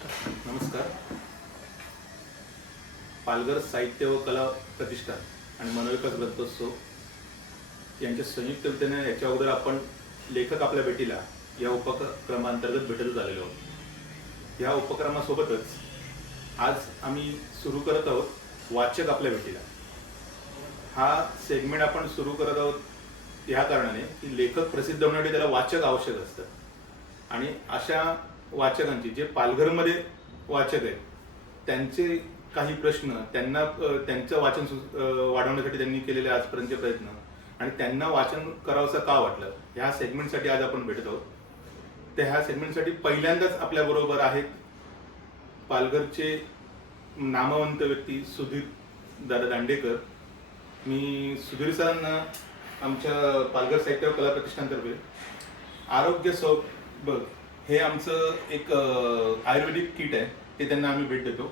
नमस्कार. पालघर साहित्य व कला प्रतिष्ठान आणि मनोविकास ग्रंथोत्सव यांच्या संयुक्ततेने याच्या अगोदर आपण लेखक आपल्या भेटीला या उपक्रमांतर्गत भेटत झालेलो आहोत. या उपक्रमासोबतच आज आम्ही सुरू करत आहोत वाचक आपल्या भेटीला. हा सेगमेंट आपण सुरू करत आहोत या कारणाने की लेखक प्रसिद्ध होण्यासाठी त्याला वाचक आवश्यक असतं आणि अशा वाचकांची जे पालघरमध्ये वाचक आहेत त्यांचे काही प्रश्न त्यांना त्यांचं वाचन वाढवण्यासाठी त्यांनी केलेले आजपर्यंतचे प्रयत्न आणि त्यांना वाचन करावंसं का वाटलं ह्या सेगमेंटसाठी आज आपण भेटत आहोत. त्या ह्या सेगमेंटसाठी पहिल्यांदाच आपल्याबरोबर आहेत पालघरचे नामवंत व्यक्ती सुधीर दादा दांडेकर. मी सुधीर सरांना आमच्या पालघर साहित्य व कला प्रतिष्ठानतर्फे आरोग्य सौबग हे आमचं एक आयुर्वेदिक किट आहे ते त्यांना आम्ही भेट देतो.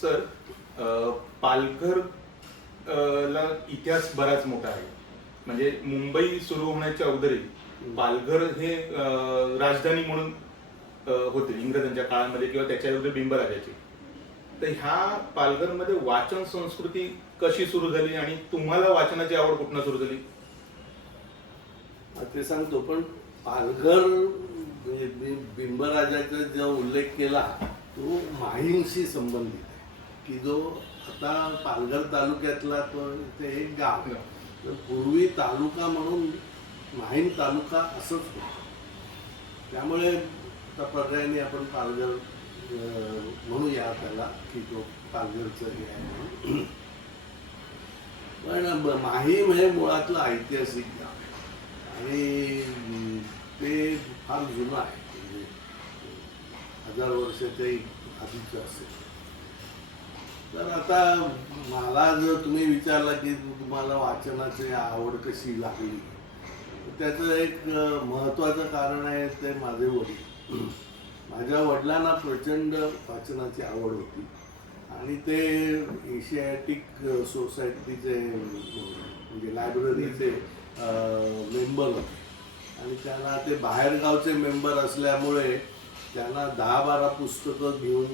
सर, पालघर ला इतिहास बराच मोठा आहे. म्हणजे मुंबई सुरू होण्याच्या अगोदरही पालघर हे राजधानी म्हणून होते इंग्रजांच्या काळामध्ये किंवा त्याच्या अगोदर बिंबराजाची. तर ह्या पालघरमध्ये वाचन संस्कृती कशी सुरू झाली आणि तुम्हाला वाचनाची आवड कुठनं सुरू झाली? ते सांगतो, पण पालघर बिंबराजाचा जो उल्लेख केला तो माहीमशी संबंधित आहे की जो आता पालघर तालुक्यातला तो ते एक गाव. तर पूर्वी तालुका म्हणून माहीम तालुका असंच होतं. त्यामुळे त्या पर्यायाने आपण पालघर म्हणूया त्याला की तो पालघरचं हे आहे. पण माहीम हे मुळातलं ऐतिहासिक गाव आणि ते फार जुनं आहे. म्हणजे 1000 वर्षाच्या आधीचं असेल. तर आता मला जर तुम्ही विचारला की तुम्हाला वाचनाची आवड कशी लागली, त्याचं एक महत्त्वाचं कारण आहे ते माझे वडील. माझ्या वडिलांना प्रचंड वाचनाची आवड होती आणि ते एशियाटिक सोसायटीचे म्हणजे लायब्ररीचे मेंबर होते आणि त्यांना ते बाहेरगावचे मेंबर असल्यामुळे त्यांना 10-12 पुस्तकं घेऊन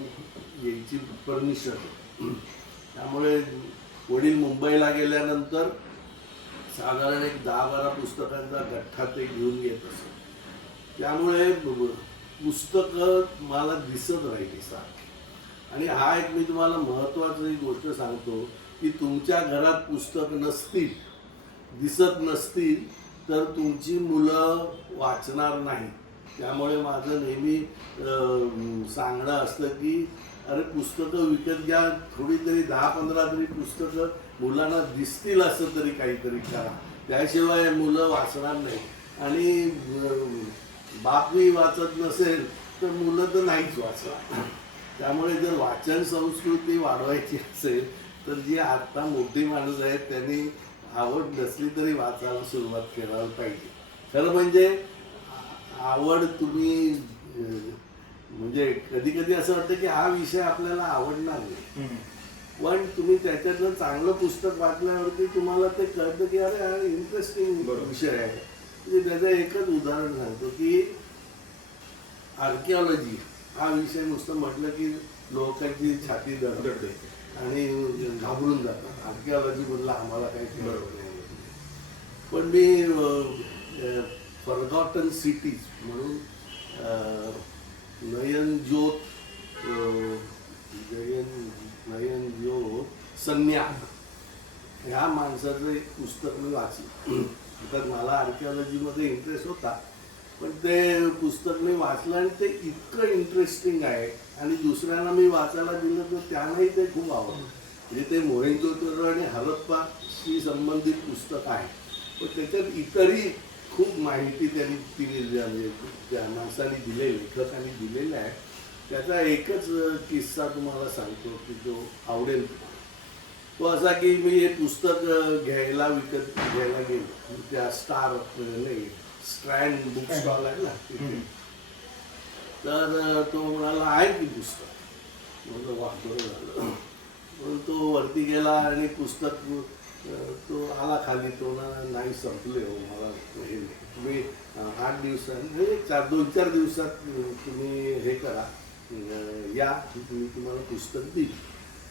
यायची परमिशन होती. त्यामुळे वडील मुंबईला गेल्यानंतर साधारण एक 10-12 पुस्तकांचा गठ्ठा ते घेऊन येत असत. त्यामुळे पुस्तकं मला दिसत राहिली सारखी. आणि हा एक मी तुम्हाला महत्त्वाची गोष्ट सांगतो की तुमच्या घरात पुस्तक नसतील, दिसत नसतील तर तुमची मुलं वाचणार नाही. त्यामुळे माझं नेहमी सांगणं असतं की अरे पुस्तकं विकत घ्या, थोडी तरी 10-15 तरी पुस्तकं मुलांना दिसतील असं तरी काहीतरी करा, त्याशिवाय मुलं वाचणार नाही. आणि बातमी वाचत नसेल तर मुलं तर नाहीच वाचणार. त्यामुळे जर वाचन संस्कृती वाढवायची असेल तर जी आत्ता मोठी माणसं आहेत त्यांनी आवड नसली तरी वाचायला सुरुवात करायला पाहिजे. खरं म्हणजे आवड तुम्ही म्हणजे कधी कधी असं वाटतं की हा विषय आपल्याला आवडणार नाही, पण तुम्ही त्याच्यातलं चांगलं पुस्तक वाचल्यावरती तुम्हाला ते कळतं की अरे हा इंटरेस्टिंग विषय आहे. म्हणजे त्याचं एकच उदाहरण सांगतो की आर्किओलॉजी हा विषय नुसतं म्हटलं की लोकांची छाती धडधडते आणि घाबरून जातात. आर्किओलॉजी मधलं आम्हाला काही कळत नाही. पण मी फॉरगॉटन सिटीज म्हणून नयनज्योत सन्याग ह्या माणसाचं एक पुस्तक मी वाचलं. तर मला आर्किओलॉजीमध्ये इंटरेस्ट होता, पण ते पुस्तक मी वाचलं आणि ते इतकं इंटरेस्टिंग आहे आणि दुसऱ्यांना मी वाचायला दिलं तर त्यांनाही ते खूप आवडलं. म्हणजे ते मोहेंजोदडो आणि हरप्पाशी संबंधित पुस्तक आहे, पण त्याच्यात इतरही खूप माहिती तिने त्या माणसाने दिलेली, लेखकाने दिलेला आहे. त्याचा एकच किस्सा तुम्हाला सांगतो की जो आवडेल. तो असा की मी हे पुस्तक विकत घ्यायला गेलो त्या स्ट्रँड बुक स्टॉल आहे ना तिथे. तर तो म्हणाला आहे की पुस्तक. म्हणलं वा, बरं झालं. म्हणून तो वरती गेला आणि पुस्तक तो आला खाली, तो नाही संपले हो, मला हे नाही. तुम्ही 8 दिवसांनी 2-4 दिवसात तुम्ही हे करा, या मी तुम्हाला पुस्तक दिली.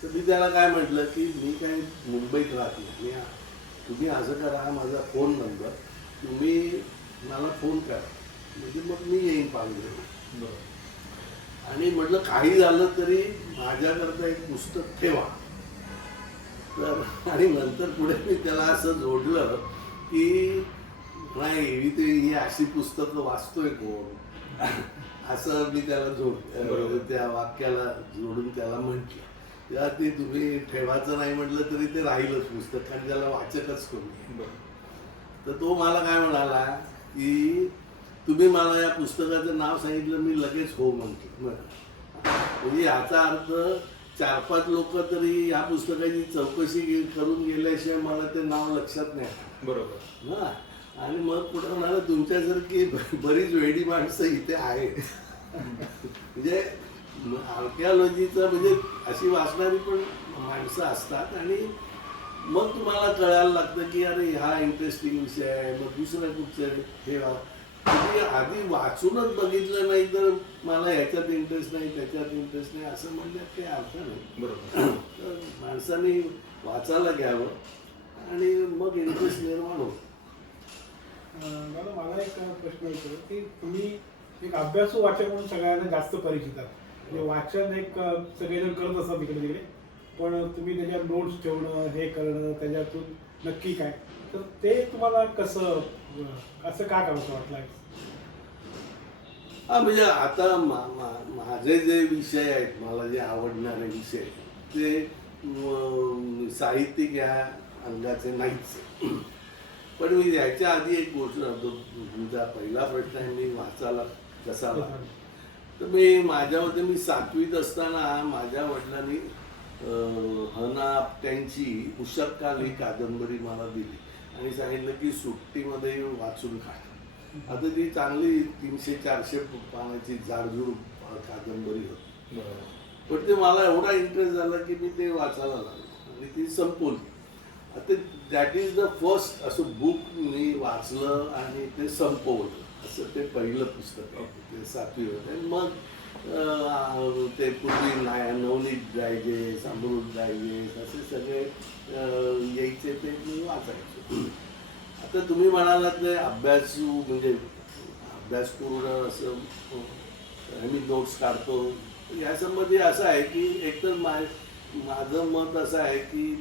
तर मी त्याला काय म्हटलं की मी काय मुंबईत राहत नाही, तुम्ही असं करा, हा माझा फोन नंबर, तुम्ही मला फोन करा, म्हणजे मग मी येईन पालघर. आणि म्हटलं काही झालं तरी माझ्याकरता एक पुस्तक ठेवा. तर आणि नंतर पुढे मी त्याला असं जोडलं की नाही ही अशी पुस्तकं वाचतोय कोण, असं मी त्याला त्या वाक्याला जोडून त्याला म्हटलं. तेव्हा ते तुम्ही ठेवायचं नाही म्हटलं तरी ते राहीलच पुस्तक, कारण त्याला वाचकच कोणी. तर तो मला काय म्हणाला की तुम्ही मला या पुस्तकाचं नाव सांगितलं, मी लगेच हो म्हटलं. म्हणजे याचा अर्थ 4-5 लोक तरी या पुस्तकाची चौकशी करून गेल्याशिवाय मला ते नाव लक्षात नाही. बरोबर हा. आणि मग कुठं म्हणाला तुमच्यासारखी बरीच वेडी माणसं इथे आहेत. म्हणजे आर्किओलॉजीचं म्हणजे अशी वाचणारी पण माणसं असतात, आणि मग तुम्हाला कळायला लागतं की अरे हा इंटरेस्टिंग विषय आहे, मग दुसरं कुठचं ठेवा. तुम्ही आधी वाचूनच बघितलं नाही तर मला ह्याच्यात इंटरेस्ट नाही, त्याच्यात इंटरेस्ट नाही असं म्हणण्यात काही अर्थ नाही. बरोबर. तर माणसाने वाचायला घ्यावं आणि मग इंटरेस्ट निर्माण होतो. दादा मला एक प्रश्न येतो की तुम्ही एक अभ्यासू वाचक म्हणून सगळ्यांना जास्त परिचित आहात. म्हणजे वाचन एक सगळेजण करत असतात इकडे तिकडे, पण तुम्ही त्याच्यात नोट्स ठेवणं, हे करणं, त्याच्यातून नक्की काय, तर ते तुम्हाला कसं असं का करावं वाटलं? हा, म्हणजे आता माझे जे विषय आहेत, मला जे आवडणारे विषय ते साहित्यिक या अंगाचे नाहीच. पण मी याच्या आधी एक गोष्ट, तुमचा पहिला प्रश्न आहे मी वाचायला कसा आला, तर माझ्या मते मी 7वीत असताना माझ्या वडिलांनी हना आपट्यांची उषक्काल ही कादंबरी मला दिली आणि सांगितलं की सुट्टीमध्ये वाचून काढ. आता ती चांगली 300-400 पानाची जाडजूड कादंबरी होती, पण ते मला एवढा इंटरेस्ट झाला की मी ते वाचायला लागलो आणि ती संपवली. आता दॅट इज द फर्स्ट असं बुक मी वाचलं आणि ते संपवलं, असं ते पहिलं पुस्तक ते 7वी होतं. आणि मग ते पूर्वी नवनीत डायजेस्ट, अमृत डायजेस्ट असे सगळे यायचे ते मी वाचायचो. आता तुम्ही म्हणालात ते अभ्यासू म्हणजे अभ्यास पूर्ण असं मी नोट्स काढतो, यासंबंधी असं आहे की एकतर माझं मत असं आहे की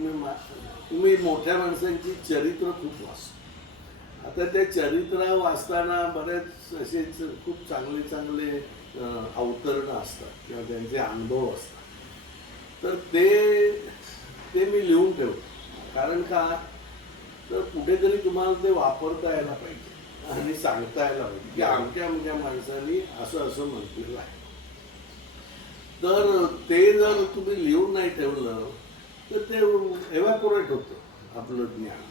तुम्ही मोठ्या माणसांची चरित्र खूप वाचतो. आता त्या चरित्र वाचताना बरेच असे खूप चांगले चांगले अवतरणं असतात किंवा त्यांचे अनुभव असतात, तर ते मी लिहून ठेवतो. कारण का, तर कुठेतरी तुम्हाला ते वापरता यायला पाहिजे आणि सांगता यायला पाहिजे की अमक्या माणसांनी असं असं म्हटलेलं आहे. तर ते जर तुम्ही लिहून नाही ठेवलं तर ते एव्हॅपोरेट होतं आपलं ज्ञान,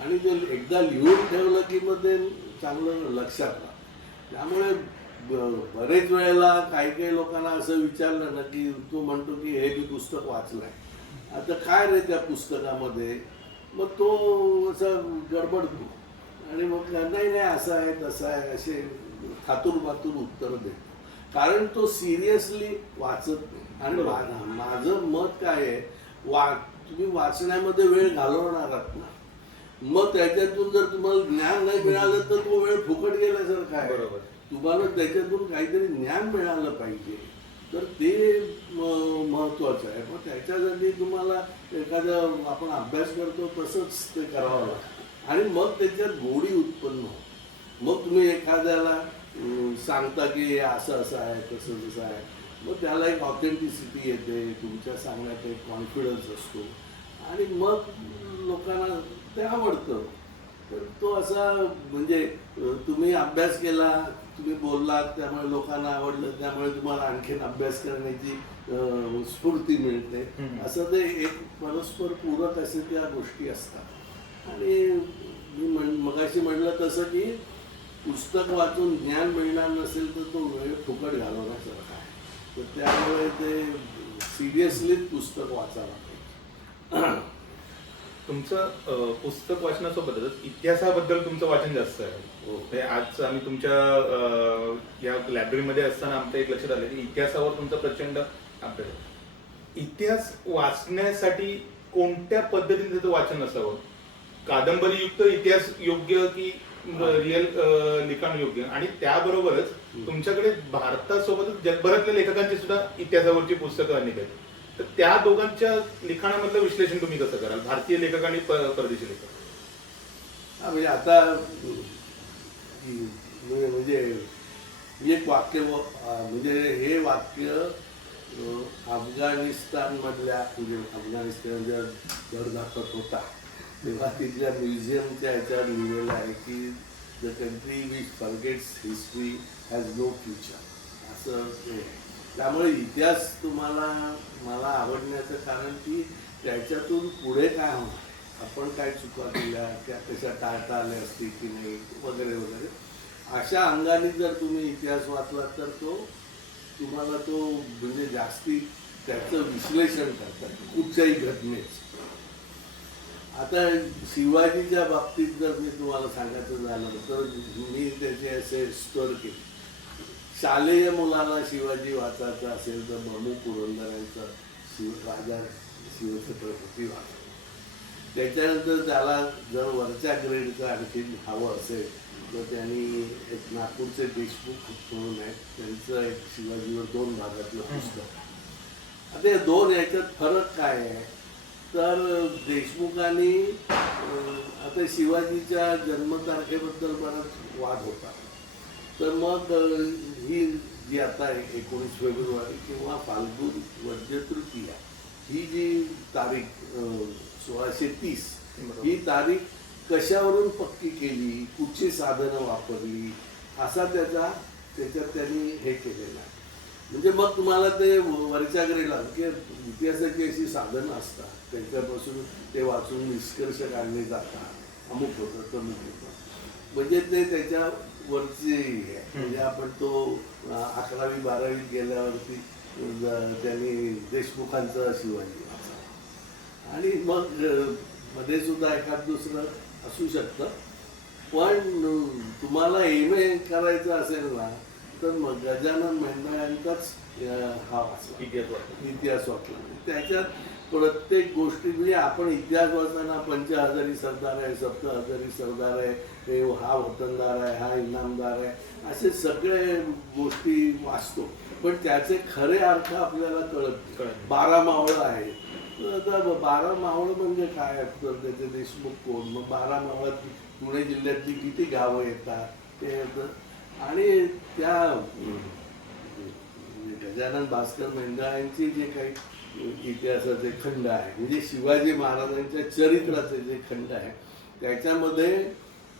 आणि ते एकदा लिहून ठेवलं की मग ते चांगलं लक्षात राहतं. त्यामुळे बरेच वेळेला काही लोकांना असं विचारलं ना की तो म्हणतो की हे मी पुस्तक वाचलंय, आता काय रे त्या पुस्तकामध्ये, मग तो असं गडबडतो आणि मग नाही असं आहे तसं आहे असे थातूर मातूर उत्तर देतो, कारण तो सिरियसली वाचत नाही. आणि माझं मत काय आहे, तुम्ही वाचण्यामध्ये वेळ घालवणार आहात ना, मग त्याच्यातून जर तुम्हाला ज्ञान नाही मिळालं तर तो वेळ फुकट गेल्यासारखा आहे. बरोबर. तुम्हाला त्याच्यातून काहीतरी ज्ञान मिळालं पाहिजे, तर ते महत्वाचं आहे. मग त्याच्यासाठी तुम्हाला एखादं आपण अभ्यास करतो तसंच ते करावं लागतं आणि मग त्याच्यात गोडी उत्पन्न होते. मग तुम्ही एखाद्याला सांगता की असं असं आहे तसं तसं आहे, मग त्याला एक ऑथेंटिसिटी येते, तुमच्या सांगण्यात एक कॉन्फिडन्स असतो आणि मग लोकांना ते आवडतं. तर तो असा म्हणजे तुम्ही अभ्यास केला, तुम्ही बोललात, त्यामुळे लोकांना आवडलं, त्यामुळे तुम्हाला आणखीन अभ्यास करण्याची स्फूर्ती मिळते. असं ते एक परस्पर पूरक असे त्या गोष्टी असतात. आणि मी मगाशी म्हटलं तसं की पुस्तक वाचून ज्ञान मिळणार नसेल तर तो वेळ फुकट घालवण्यासारखा आहे. तर त्यामुळे ते सिरियसलीच पुस्तक वाचायला पाहिजे. तुमचं पुस्तक वाचनासोबतच इतिहासाबद्दल तुमचं वाचन जास्त आहे. हो. म्हणजे आज आम्ही तुमच्या या लायब्ररीमध्ये असताना आमच्या एक लक्षात आलं की इतिहासावर तुमचं प्रचंड अभ्यास आहे. इतिहास वाचण्यासाठी कोणत्या पद्धतीने त्याचं वाचन असावं? कादंबरीयुक्त इतिहास योग्य की रिअल लिखाण योग्य? आणि त्याबरोबरच तुमच्याकडे भारतासोबतच जगभरातल्या लेखकांची सुद्धा इतिहासावरची पुस्तकं अनेक आहेत. तर त्या दोघांच्या लिखाणामधलं विश्लेषण तुम्ही कसं कराल, भारतीय लेखक आणि परदेशी लेखक? हा म्हणजे आता म्हणजे एक वाक्य म्हणजे हे वाक्य अफगाणिस्तानमधल्या म्हणजे अफगाणिस्तान जेव्हा भर दाखवत होता तेव्हा तिथल्या म्युझियमच्या ह्याच्यावर लिहिलेलं आहे की the country which forgets history has no future असं ते. त्यामुळे इतिहास मला आवडण्याचं कारण की त्याच्यातून पुढे काय होणार, आपण काय चुका केल्या त्या कशा टाळता आल्या असतील की नाही वगैरे वगैरे अशा अंगाने जर तुम्ही इतिहास वाचला तर तुम्हाला तो म्हणजे जास्ती त्याचं विश्लेषण करतात कुठच्याही घटनेचं. आता शिवाजीच्या बाबतीत जर मी तुम्हाला सांगायचं झालं तर मी त्याचे असे स्तर केले. शालेय मुलाला शिवाजी वाचायचा असेल तर ममू पुरंदर राजा शिवछत्रपती वाचा. त्याच्यानंतर त्याला जर वरच्या ग्रेडचं आणखी हवं असेल तर त्यांनी एक नागपूरचे देशमुख म्हणून आहेत त्यांचं एक शिवाजीवर 2 भागातलं पुस्तक. आता या 2 याच्यात फरक काय आहे तर देशमुखांनी आता शिवाजीच्या जन्मतारखेबद्दल बराच वाद होता. तर मग ही जी आता 19 फेब्रुवारी किंवा फाल्गुन वद्य तृतीया ही जी तारीख 1630 ही तारीख कशावरून पक्की केली, कुठची साधनं वापरली असा त्याच्यात त्यांनी हे केलेलं आहे. म्हणजे मग तुम्हाला ते वरच्या ग्रेडला की इतिहासाची अशी साधनं असतात त्यांच्यापासून ते वाचून निष्कर्ष काढले जातात अमुक होतं तमुक होतं म्हणजे ते त्याच्यावरची आहे. म्हणजे आपण तो 11वी 12वी गेल्यावरती त्यांनी देशमुखांचा शिवाजी वाचा आणि मग मध्ये सुद्धा एखाद दुसरं असू शकतं. पण तुम्हाला MA करायचं असेल ना तर मग गजानन मेंढा हा वाचला इतिहास वाचला. त्याच्यात प्रत्येक गोष्टी म्हणजे आपण इतिहास वाचताना 50,000 सरदार आहे, 70,000 सरदार आहे, हा वतनदार आहे, हा इनामदार आहे असे सगळे गोष्टी वाचतो पण त्याचे खरे अर्थ आपल्याला कळत. 12 मावळं आहे तर 12 मावळं म्हणजे काय तर त्याचे देशमुख कोण, मग 12 मावळात पुणे जिल्ह्यातली किती गावं येतात ते आणि त्या गजानन भास्कर मेंढा यांचे जे काही इतिहासाचे खंड आहे म्हणजे शिवाजी महाराजांच्या चरित्राचे जे खंड आहे त्याच्यामध्ये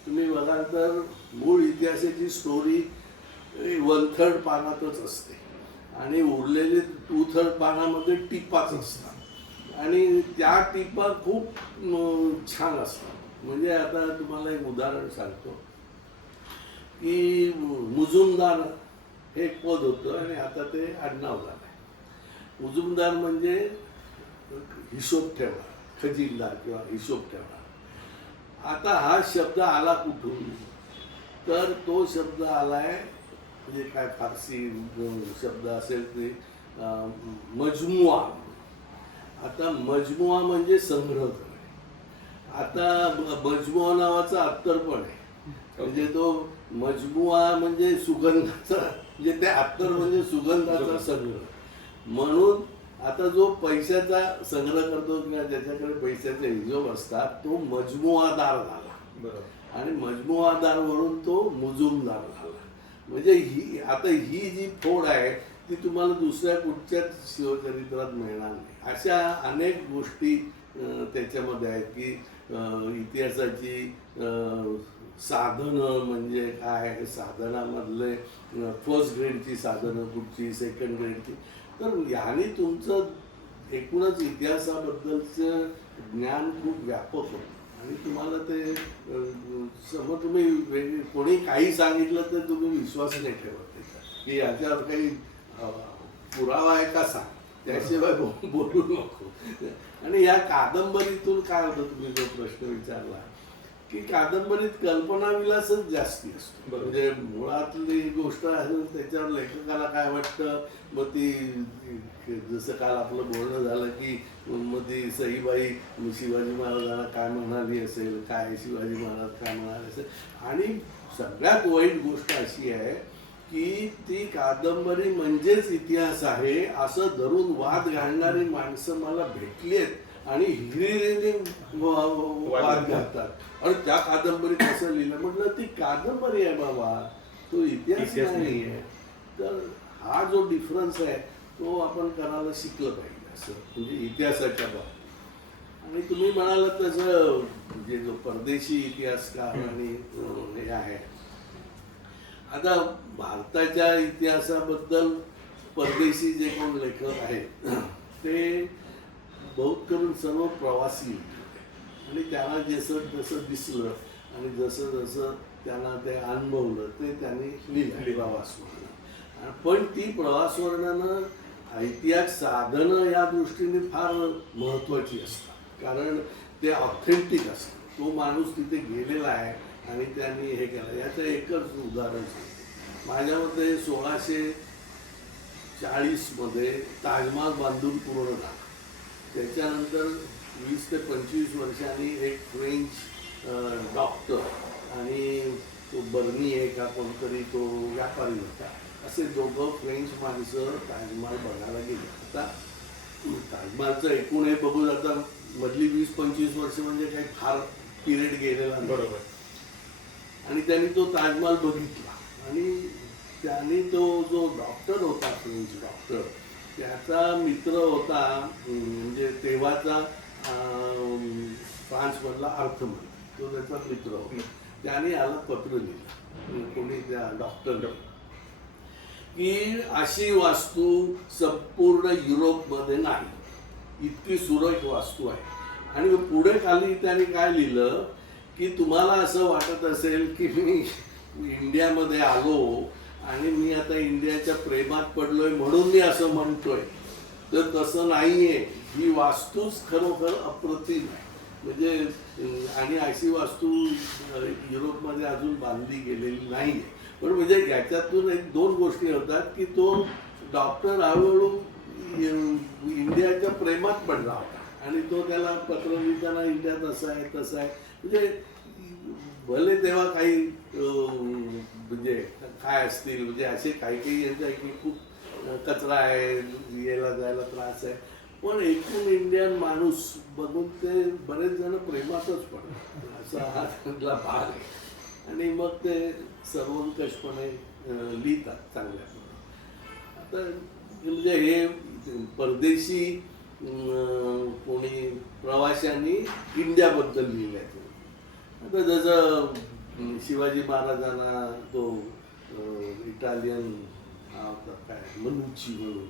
तुम्ही बघाल तर मूळ इतिहासाची स्टोरी 1/3 पानातच असते आणि उरलेले 2/3 पानामध्ये टिपाच असतात आणि त्या टिपा खूप छान असतात. म्हणजे आता तुम्हाला एक उदाहरण सांगतो की मुजुमदार हे पद होतं आणि आता ते आडनाव झालं आहे. मुजुमदार म्हणजे हिशोब ठेवणार, खजिनदार किंवा हिशोब ठेवणार. आता हा शब्द आला कुठून तर तो शब्द आलाय म्हणजे काय फारसी शब्द असेल ते मजमुआ. आता मजमुआ म्हणजे संग्रह करणे. आता मजमुआ नावाचा अत्तर पण आहे म्हणजे तो मजमुआ म्हणजे सुगंधाचा म्हणजे ते अत्तर म्हणजे सुगंधाचा संग्रह म्हणून आता जो पैशाचा संग्रह करतो किंवा ज्याच्याकडे पैशाचे हिशोब असतात तो मजमुआदार झाला आणि मजमुआदारवरून तो मुजुमदार झाला. म्हणजे ही जी फोड आहे ती तुम्हाला दुसऱ्या कुठच्याच शिवचरित्रात मिळणार नाही. अशा अनेक गोष्टी त्याच्यामध्ये आहेत की इतिहासाची साधनं म्हणजे काय, साधनामधले फर्स्ट ग्रेडची साधनं कुठची, सेकंड ग्रेडची. तर ह्याने तुमचं एकूणच इतिहासाबद्दलचं ज्ञान खूप व्यापक होतं आणि तुम्हाला ते समोर तुम्ही कोणी काही सांगितलं तर तुम्ही विश्वास नाही ठेवत त्याचा की याच्यावर काही पुरावा आहे का सांग. त्याशिवाय बोलू नको. आणि या कादंबरीतून काय होतं, तुम्ही जो प्रश्न विचारला की कादंबरीत कल्पनाविलासच जास्ती असतो. बरोबर. म्हणजे मुळातली गोष्ट आहे त्याच्यावर लेखकाला काय वाटतं, मग ती जसं काल आपलं बोलणं झालं की मग ती सईबाई शिवाजी महाराजांना काय म्हणाली असेल, काय शिवाजी महाराज काय म्हणाले असेल. आणि सगळ्यात वाईट गोष्ट अशी आहे की ती कादंबरी म्हणजेच इतिहास आहे असं धरून वाद घालणारी माणसं मला भेटली आहेत आणि हिरिरीने वाद घालतात. आणि त्या कादंबरीत कसं लिहिलं, म्हटलं ती कादंबरी आहे बाबा, तो इतिहास नाही आहे. तर हा जो डिफरन्स आहे तो आपण करायला शिकलं पाहिजे, असं म्हणजे इतिहासाच्या बाबतीत. आणि तुम्ही म्हणालात तसं म्हणजे जो परदेशी इतिहासकार आणि हे आहे, आता भारताच्या इतिहासाबद्दल परदेशी जे कोण लेखक आहेत ते बहुत करून सर्व प्रवासी आणि त्यांना जसं जसं दिसलं आणि जसं जसं त्यांना ते अनुभवलं ते त्यांनी लिहिलं प्रवास वर्णन. पण ती प्रवास वर्णनं ऐतिहासिक साधनं या दृष्टीने फार महत्त्वाची असतात, कारण ते ऑथेंटिक असतं. तो माणूस तिथे गेलेला आहे आणि त्यांनी हे केलं. याचं एकच उदाहरण सांगतो. माझ्या मते 1640 ताजमहाल बांधून पूर्ण झाला. त्याच्यानंतर 20 ते 25 वर्षांनी एक फ्रेंच डॉक्टर आणि तो बर्नी आहे का कोणतरी तो व्यापारी होता, असे दोघं फ्रेंच माणसं ताजमहाल बघायला गेले. आता ताजमहालचं एकूण हे बघू जाता मधली 20-25 वर्ष म्हणजे काही फार पिरियड गेलेला नाही. बरोबर. आणि त्यांनी तो ताजमहाल बघितला आणि त्यांनी तो जो डॉक्टर होता फ्रेंच डॉक्टर त्याचा मित्र होता, म्हणजे तेव्हाचा फ्रान्समधला अर्थमंत्री, तो त्याचा मित्र होता. त्याने याला पत्र लिहिलं कोणी त्या डॉक्टर की अशी वास्तू संपूर्ण युरोपमध्ये नाही, इतकी सुरेख वास्तू आहे. आणि पुढे खाली त्याने काय लिहिलं की तुम्हाला असं वाटत असेल की मी इंडियामध्ये आलो आणि मी आता इंडियाच्या प्रेमात पडलोय म्हणून मी असं म्हणतोय, तर तसं नाहीये. ही वास्तूच खरोखर अप्रतिम आहे. म्हणजे आणि अशी वास्तू युरोपमध्ये अजून बांधली गेलेली नाही. पण म्हणजे याच्यातून एक दोन गोष्टी होतात की तो डॉक्टर हळूहळू इंडियाच्या प्रेमात पडला होता आणि तो त्याला पत्र लिहिताना इंडिया तसं आहे तसं आहे. म्हणजे भले तेव्हा काही म्हणजे काय असतील, म्हणजे असे काही काही येत आहे की खूप कचरा आहे, यायला जायला त्रास आहे, पण एकूण इंडियन माणूस बघून ते बरेच जण प्रेमातच पडतात, असा हा त्यातला भाग आहे. आणि मग ते सर्वंकषपणे लिहितात चांगल्या. आता म्हणजे हे परदेशी कोणी प्रवाशांनी इंडियाबद्दल लिहिलं. आता जसं शिवाजी महाराजांना तो इटालियन काय मनुची म्हणून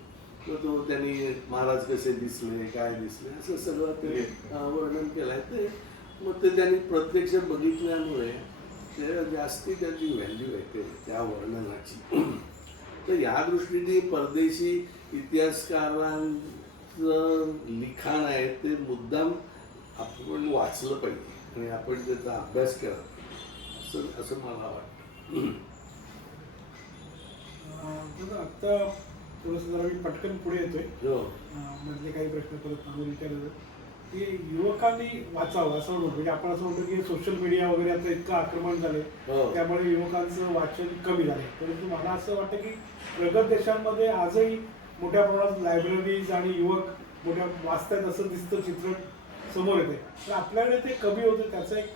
तो त्यांनी महाराज कसे दिसले काय दिसले असं सगळं ते वर्णन केलं आहे. ते मग ते त्यांनी प्रत्यक्ष बघितल्यामुळे ते जास्ती त्याची व्हॅल्यू आहे त्या वर्णनाची. तर या दृष्टीने परदेशी इतिहासकारांचं लिखाण आहे ते मुद्दाम आपण वाचलं पाहिजे आणि आपण त्याचा अभ्यास केला पाहिजे असं मला वाटतं. आता थोडंसं जरा मी पटकन पुढे येतोय. हो. म्हणजे काही प्रश्न परत विचारले की युवकांनी वाचावं असं म्हणतो. म्हणजे आपण असं म्हणतो की सोशल मीडिया वगैरे आता इतकं आक्रमण झाले त्यामुळे युवकांचं वाचन कमी झाले. परंतु मला असं वाटतं की प्रगत देशांमध्ये आजही मोठ्या प्रमाणात लायब्ररीज आणि युवक मोठ्या वाचतात असं दिसतं चित्र समोर येते. तर आपल्याकडे ते कमी होतं, त्याचं एक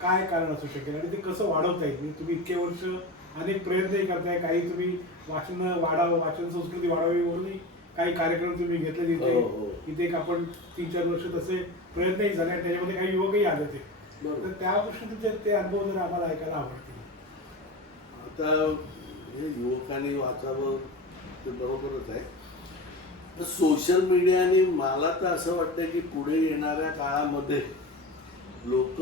काय कारण असू शकेल आणि ते कसं वाढवता येईल? तुम्ही इतके वर्ष अनेक प्रयत्नही करताय, काही तुम्ही वाचन संस्कृती वाढावी म्हणूनही काही कार्यक्रम तुम्ही घेतले तिथे. इथे एक आपण 3-4 वर्ष तसे प्रयत्नही झाले आणि त्याच्यामध्ये काही युवकही आले होते. तर त्या गोष्टी ते अनुभव जर आम्हाला ऐकायला आवडतील. आता युवकांनी वाचावं ते बरोबरच आहे. तर सोशल मीडियाने मला तर असं वाटतं की पुढे येणाऱ्या काळामध्ये लोक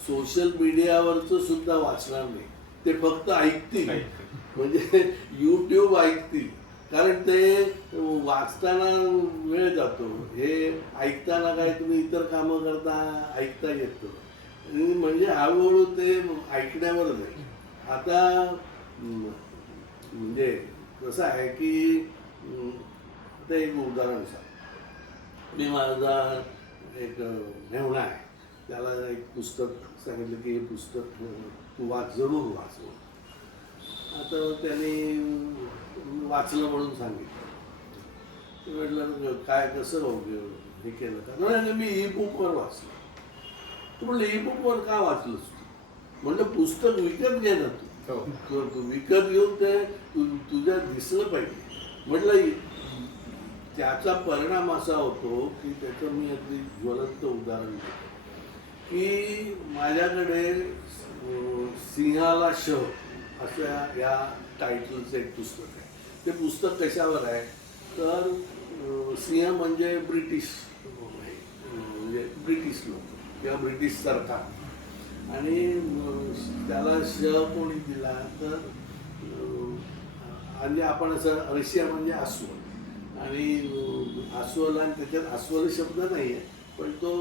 सोशल मीडियावरचं सुद्धा वाचणार नाही, ते फक्त ऐकतील. म्हणजे यूट्यूब ऐकतील कारण ते वाचताना वेळ जातो, हे ऐकताना काय तुम्ही इतर कामं करता ऐकता येतं, म्हणजे हळूहळू ते ऐकण्यावर जाईल. आता म्हणजे कसं आहे की आता एक उदाहरण सांग. मी माझा एक मेहुणा आहे, त्याला एक पुस्तक सांगितलं की हे पुस्तक तू जरूर वाच. आता त्याने वाचलं म्हणून सांगितलं. म्हटलं काय कसं हे केलं का? नाही मी ई बुकवर वाचलं. तू म्हणलं ई बुकवर का वाचलंस तू? म्हणलं पुस्तक विकत घे ना तू विकत घेऊन ते तुझ्या दिसलं पाहिजे. म्हटलं त्याचा परिणाम असा होतो की त्याचं मी अगदी ज्वलंत उदाहरण देतो की माझ्याकडे सिंहाला शह अशा या टायटलचं एक पुस्तक आहे. ते पुस्तक कशावर आहे तर सिंह म्हणजे ब्रिटिश म्हणजे ब्रिटिश लोक किंवा ब्रिटिश सरकार आणि त्याला श कोणी दिला तर म्हणजे आपण असं रशिया म्हणजे अस्वल आणि अस्वल आणि त्याच्यात अस्वल शब्द नाही आहे पण तो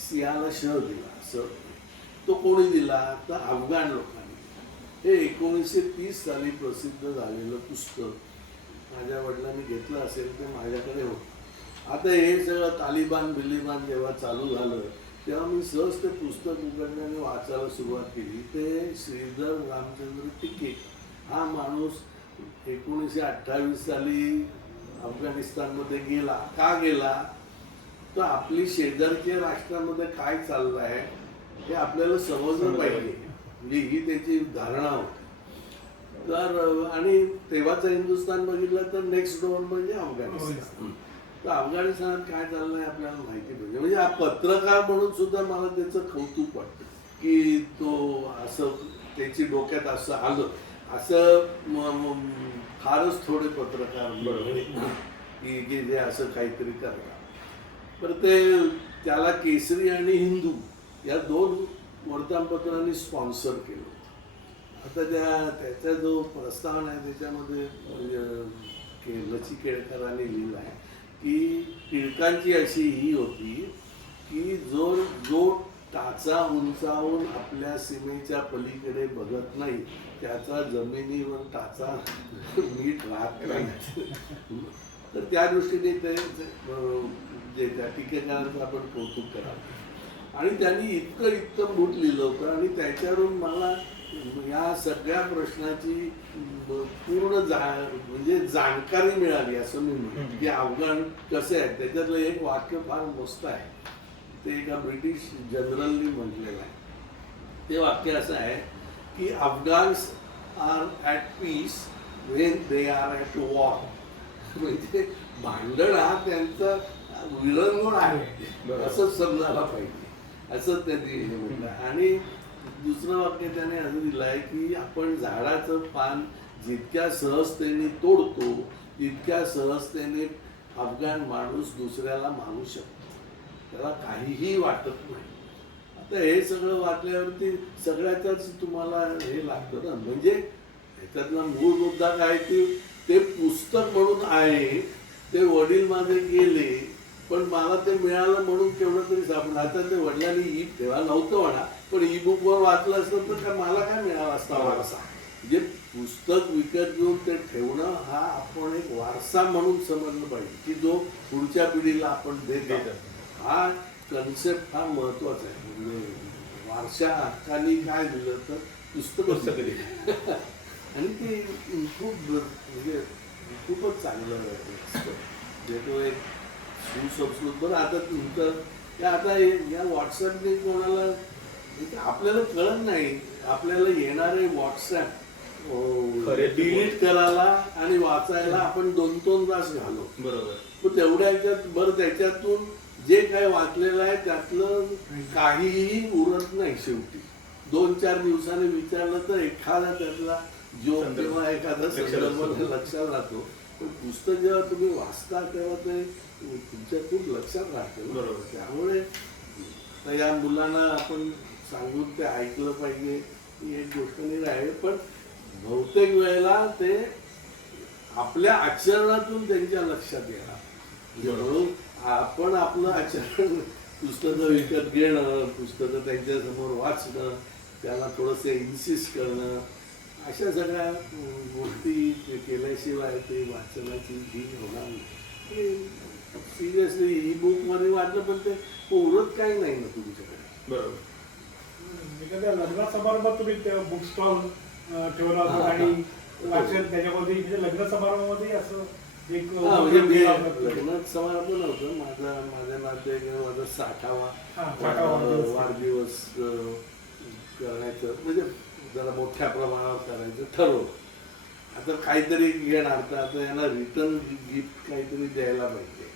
सिंहाला श दिला असं तो कोणी दिला तर अफगाण लोकांनी. हे 1930 साली प्रसिद्ध झालेलं पुस्तक माझ्या वडिलांनी घेतलं असेल ते माझ्याकडे होतं. आता हे सगळं तालिबान बिलिबान जेव्हा चालू झालं तेव्हा मी सहज ते पुस्तक उघडण्याने वाचायला सुरुवात केली. ते श्रीधर रामचंद्र टिके हा माणूस 1928 साली अफगाणिस्तानमध्ये गेला. का गेला तर आपली शेजारच्या राष्ट्रामध्ये काय चाललं आहे हे आपल्याला समजलं पाहिजे, म्हणजे ही त्याची धारणा होती. तर आणि तेव्हाचा हिंदुस्थान बघितलं तर नेक्स्ट डोअर म्हणजे अफगाणिस्तान. तर अफगाणिस्तानात काय चाललंय आपल्याला माहिती पाहिजे. म्हणजे हा पत्रकार म्हणून सुद्धा मला त्याचं कौतुक वाटतं की तो असं त्याची डोक्यात असं आलं. असं फारच थोडे पत्रकार की जे असं काहीतरी करतात. तर ते त्याला केसरी आणि हिंदू या 2 वर्तमानपत्रांनी स्पॉन्सर केलं. आता त्याचा जो प्रस्तावना आहे त्याच्यामध्ये लची केळकरांनी लिहिला आहे की टिळकांची अशी ही होती की जो टाचा उंचावून आपल्या सीमेच्या पलीकडे बघत नाही त्याचा जमिनीवर टाचा नीट राहत नाही. तर त्या दृष्टीने ते जे त्या टीकेकारांचं आपण कौतुक करावं. आणि त्यांनी इतकं मूठ लिहिलं होतं आणि त्याच्यावरून मला या सगळ्या प्रश्नाची पूर्ण म्हणजे जाणकारी मिळाली असं मी म्हणतो की अफगाण कसे आहेत. त्याच्यातलं एक वाक्य फार मस्त आहे, ते एका ब्रिटिश जनरलनी म्हटलेलं आहे. ते वाक्य असं आहे की Afghans are at peace when they are at war. म्हणजे भांडण हा त्यांचा विरंगुळ आहे असं समजायला पाहिजे असं त्यांनी म्हटलं. आणि दुसरं वाक्य त्याने असं दिलं आहे की आपण झाडाचं पान जितक्या सहजतेने तोडतो तितक्या सहजतेने अफगाण माणूस दुसऱ्याला मारू शकतो, त्याला काहीही वाटत नाही. आता हे सगळं वाचल्यावरती सगळ्याचाच तुम्हाला हे लागतं ना. म्हणजे ह्याच्यातला मूळ मुद्दा काय की ते पुस्तक म्हणून आहे, ते वडील माझे गेले पण मला ते मिळालं म्हणून केवढं तरी सापडलं. आता ते वडिलांनी तेव्हा नव्हतं म्हणा पण ई बुकवर वाचलं असतं तर काय मला काय मिळाला असता वारसा. म्हणजे पुस्तक विकत घेऊन ते ठेवणं हा आपण एक वारसा म्हणून समजलं पाहिजे की जो पुढच्या पिढीला आपण देतो. हा कन्सेप्ट फार महत्वाचा आहे. म्हणजे वारशा हक्काने काय दिलं तर पुस्तक दिलं आणि ते खूप म्हणजे खूपच चांगलं म्हणजे तो एक सुसंस्कृत. बरं आता तुमचं आता या व्हॉट्सअपने कोणाला आपल्याला कळत नाही, आपल्याला येणारे व्हॉट्सअप डिलीट करायला आणि वाचायला आपण 2-2 तास घालू. बरोबर. पण तेवढ्या बरं त्याच्यातून जे काही वाचलेलं आहे त्यातलं काहीही उरत नाही. शेवटी 2-4 दिवसांनी विचारलं तर एखादा त्यातला जो किंवा एखादा संदर्भ लक्षात राहतो. पण पुस्तक जेव्हा तुम्ही वाचता तेव्हा ते तुमच्या खूप लक्षात राहते. बरोबर. त्यामुळे या मुलांना आपण सांगून ते ऐकलं पाहिजे ही एक गोष्ट नाही आहे. पण बहुतेक वेळेला ते आपल्या आचरणातून त्यांच्या लक्षात येणार. म्हणून आपण आपलं आचरण पुस्तकं विकत घेणं, पुस्तकं त्यांच्यासमोर वाचणं, त्याला थोडंसं इन्सिस्ट करणं, अशा सगळ्या गोष्टी केल्याशिवाय ते वाचनाची ही होणार नाही. सिरियसली ई बुकमध्ये वाचलं पण ते उरत काही नाही ना तुमच्याकडे. बरोबर. एखाद्या लग्न समारंभात तुम्ही बुक स्टॉल ठेवला होता आणि वाचन त्याच्यामध्ये म्हणजे लग्न समारंभामध्ये असं एक म्हणजे मी लग्न समारंभ नव्हतं, माझ्या नाते माझा 60वा वाढदिवस करण्याचं म्हणजे जरा मोठ्या प्रमाणावर करायचं ठरवलं. आता काहीतरी घेणार तर आता यांना रिटर्न गिफ्ट काहीतरी द्यायला पाहिजे.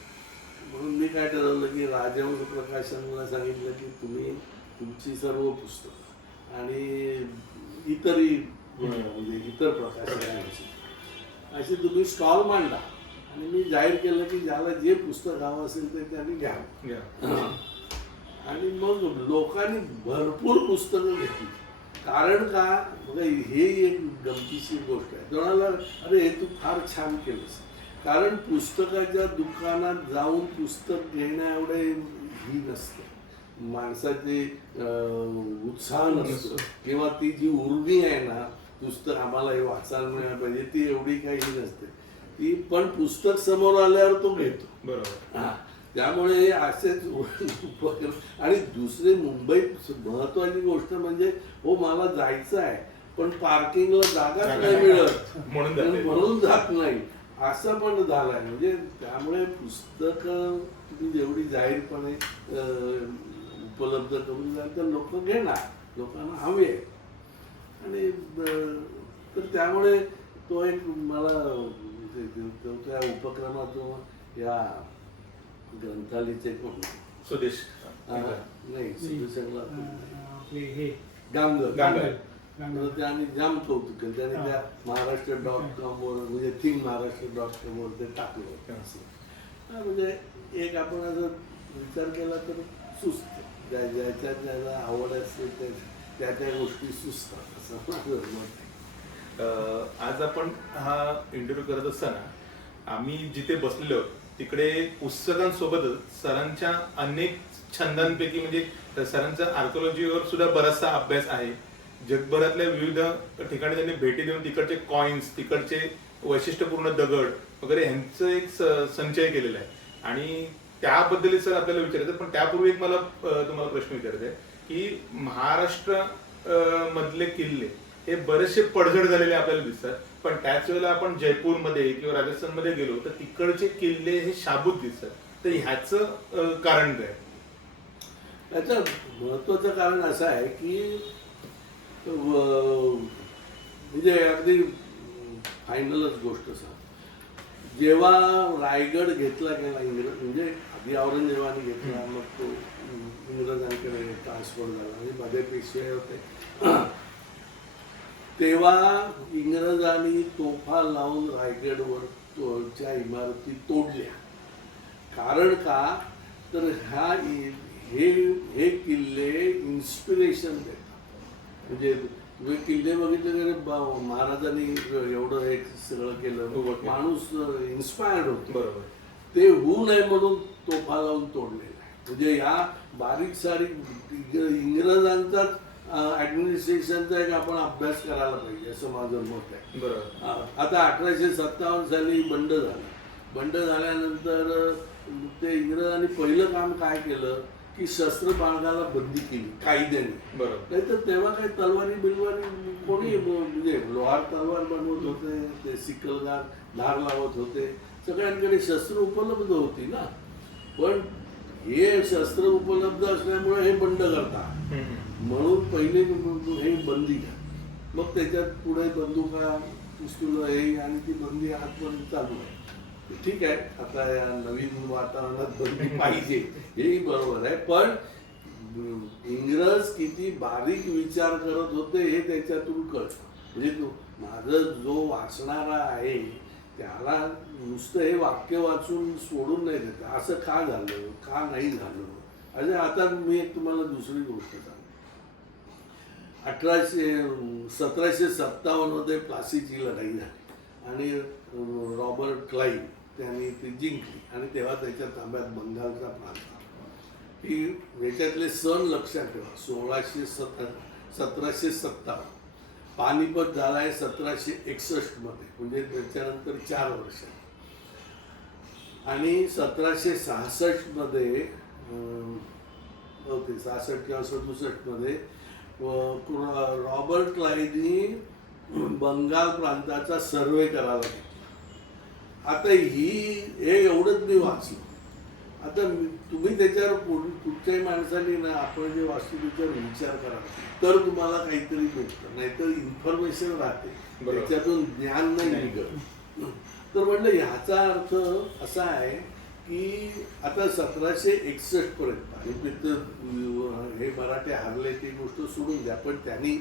म्हणून मी काय ठरवलं की राजहंस प्रकाशनला सांगितलं की तुम्ही तुमची सर्व पुस्तकं आणि इतरही म्हणजे इतर प्रकाशनांची अशी तुम्ही स्टॉल मांडा आणि मी जाहीर केलं की ज्याला जे पुस्तक हवं असेल ते त्यांनी घ्यावं. आणि मग लोकांनी भरपूर पुस्तकं घेतली. कारण का बघा हे एक गमतीशीर गोष्ट आहे. कोणाला अरे हे तू फार छान केलंस, कारण पुस्तकाच्या दुकानात जाऊन पुस्तक घेण्या एवढे ही नसते माणसाचे उत्साह नसतो किंवा ती जी उर्मी आहे ना पुस्तक आम्हाला हे वाचायला मिळायला पाहिजे ती एवढी काही नसते. ती पण पुस्तक समोर आल्यावर तो घेतो. बरोबर. त्यामुळे असेच उपक्रम. आणि दुसरे मुंबईत महत्वाची गोष्ट म्हणजे हो मला जायचं आहे पण पार्किंगला जागाच नाही मिळत म्हणून जात नाही असं पण झालंय. म्हणजे त्यामुळे पुस्तक तुम्ही जेवढी जाहीरपणे उपलब्ध करून जाल तर लोक घेणार, लोकांना हवे आहे. आणि तर त्यामुळे तो एक मला त्या उपक्रमातून या ग्रंथालयाचे स्वदेश नाही सुदेशाला हे गांगर त्याने जाम कौतुक केलं. त्याने त्या महाराष्ट्र.com वर म्हणजे thinkmaharashtra.com वर ते टाकलं होतं. म्हणजे एक आपण असं विचार केला तर सुचतं ज्याच्यात ज्याला आवड असते त्या त्या गोष्टी सुचतात असं माझं मत आहे. आज आपण हा इंटरव्ह्यू करत असताना आम्ही जिथे बसलेलो तिकडे पुस्तकांसोबतच सरांच्या अनेक छंदांपैकी म्हणजे सरांचा आर्किओलॉजीवर सुद्धा बराचसा अभ्यास आहे. जगभरातल्या विविध ठिकाणी त्यांनी भेटी देऊन तिकडचे कॉइन्स, तिकडचे वैशिष्ट्यपूर्ण दगड वगैरे ह्यांचं एक संचय केलेला आहे. आणि त्याबद्दल सर आपल्याला विचारायचं, पण त्यापूर्वी एक मला तुम्हाला प्रश्न विचारायचा आहे की महाराष्ट्र मधले किल्ले हे बरेचसे पडझड झालेले आपल्याला दिसतात, पण त्याच वेळेला आपण जयपूरमध्ये किंवा राजस्थानमध्ये गेलो तर तिकडचे किल्ले हे शाबूत दिसतात. तर ह्याचं कारण काय? याचं महत्वाचं कारण असं आहे की म्हणजे अगदी फायनलच गोष्ट सांग. जेव्हा रायगड घेतला गेला म्हणजे आधी औरंगजेबाने घेतला, मग तो इंग्रजांकडे ट्रान्सफर झाला आणि मध्ये पेशवे होते, तेव्हा इंग्रजांनी तोफा लावून रायगडवरच्या इमारती तोडल्या. कारण का तर हे किल्ले इन्स्पिरेशन देतात. म्हणजे तुम्ही किल्ले बघितले तर महाराजांनी एवढं एक सगळं केलं, माणूस इन्स्पायर्ड होतो. बरोबर. ते होऊ नये म्हणून तोफा लावून तोडलेला आहे. म्हणजे या बारीक सारीक इंग्रजांचाच ऍडमिनिस्ट्रेशनचा एक आपण अभ्यास करायला पाहिजे असं माझं मत आहे. बरोबर. आता 1857 साली बंड झालं. बंड झाल्यानंतर ते इंग्रजांनी पहिलं काम काय केलं की शस्त्र बाळगायला बंदी केली कायद्याने. बरोबर. नाही तर तेव्हा काही तलवारी बिलवारी कोणी म्हणजे लोहार तलवार बनवत होते, ते सिकलदार धार लावत होते, सगळ्यांकडे शस्त्र उपलब्ध होती ना. पण हे शस्त्र उपलब्ध असल्यामुळे हे बंड करतात म्हणून पहिले हे बंदी घ्या. मग त्याच्यात पुढे बंदुका पिस्तूल हे आणि ती बंदी आजपर्यंत चालू आहे. ठीक आहे, आता या नवीन वातावरणात बंदी पाहिजे हेही बरोबर आहे, पण इंग्रज किती बारीक विचार करत होते हे त्याच्यातून कळतं. म्हणजे माझं जो वाचणारा आहे त्याला नुसतं हे वाक्य वाचून सोडून नाही देत असं का झालं, का नाही झालं. म्हणजे आता मी एक तुम्हाला दुसरी गोष्ट सांगतो. 1757 मध्ये प्लासीची लढाई झाली आणि रॉबर्ट क्लाईव्ह त्यांनी ती जिंकली आणि तेव्हा त्याच्या ताब्यात बंगालचा प्रांत आला. की याच्यातले सण लक्षात ठेवा. 1757 पानिपत झाला आहे 1761 मध्ये, म्हणजे त्याच्यानंतर 4 वर्ष. आणि 1766 मध्ये 66 किंवा 67 मध्ये रॉबर्ट क्लाईव्हनी बंगाल प्रांताचा सर्वे करायला घेतला. आता हे एवढंच मी वाचलं. आता तुम्ही त्याच्यावर कुठच्याही माणसाने ना आपण जे वाचतो त्याच्यावर विचार करा तर तुम्हाला काहीतरी भेटतं, नाहीतर इन्फॉर्मेशन राहते, त्याच्यातून ज्ञान नाही निघत. तर म्हटलं ह्याचा अर्थ असा आहे की आता 1761 पर्यंत हे मराठे हारले ती गोष्ट सोडून द्या, पण त्यांनी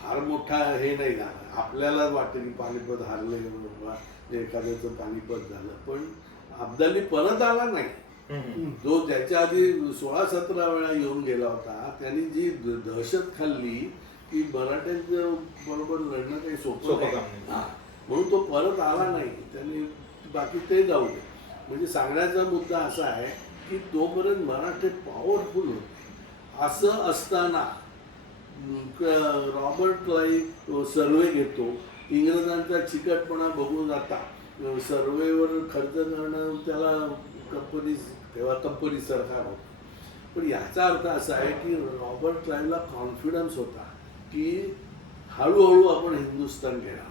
फार मोठा हे नाही झाला. आपल्याला वाटतं की पानिपत हारले, एखाद्याचं पानिपत झालं, पण अब्दाली परत आला नाही. जो त्याच्या आधी 16-17 वेळा येऊन गेला होता, त्यांनी जी दहशत खाल्ली की मराठ्यांच्या बरोबर लढणं काही सोपं नाही, म्हणून तो परत आला नाही. त्यांनी बाकी ते जाऊ दे. म्हणजे सांगण्याचा मुद्दा असा आहे की तोपर्यंत मराठे पॉवरफुल होते. असं असताना रॉबर्ट क्लाईव्ह सर्वे घेतो, इंग्रजांचा चिकटपणा बघून जाता सर्वेवर खर्च करणं त्याला कंपनी, तेव्हा कंपनी सरकार होतं. पण याचा अर्थ असा आहे की रॉबर्ट क्लाईव्हला कॉन्फिडन्स होता की हळूहळू आपण हिंदुस्थान घेणार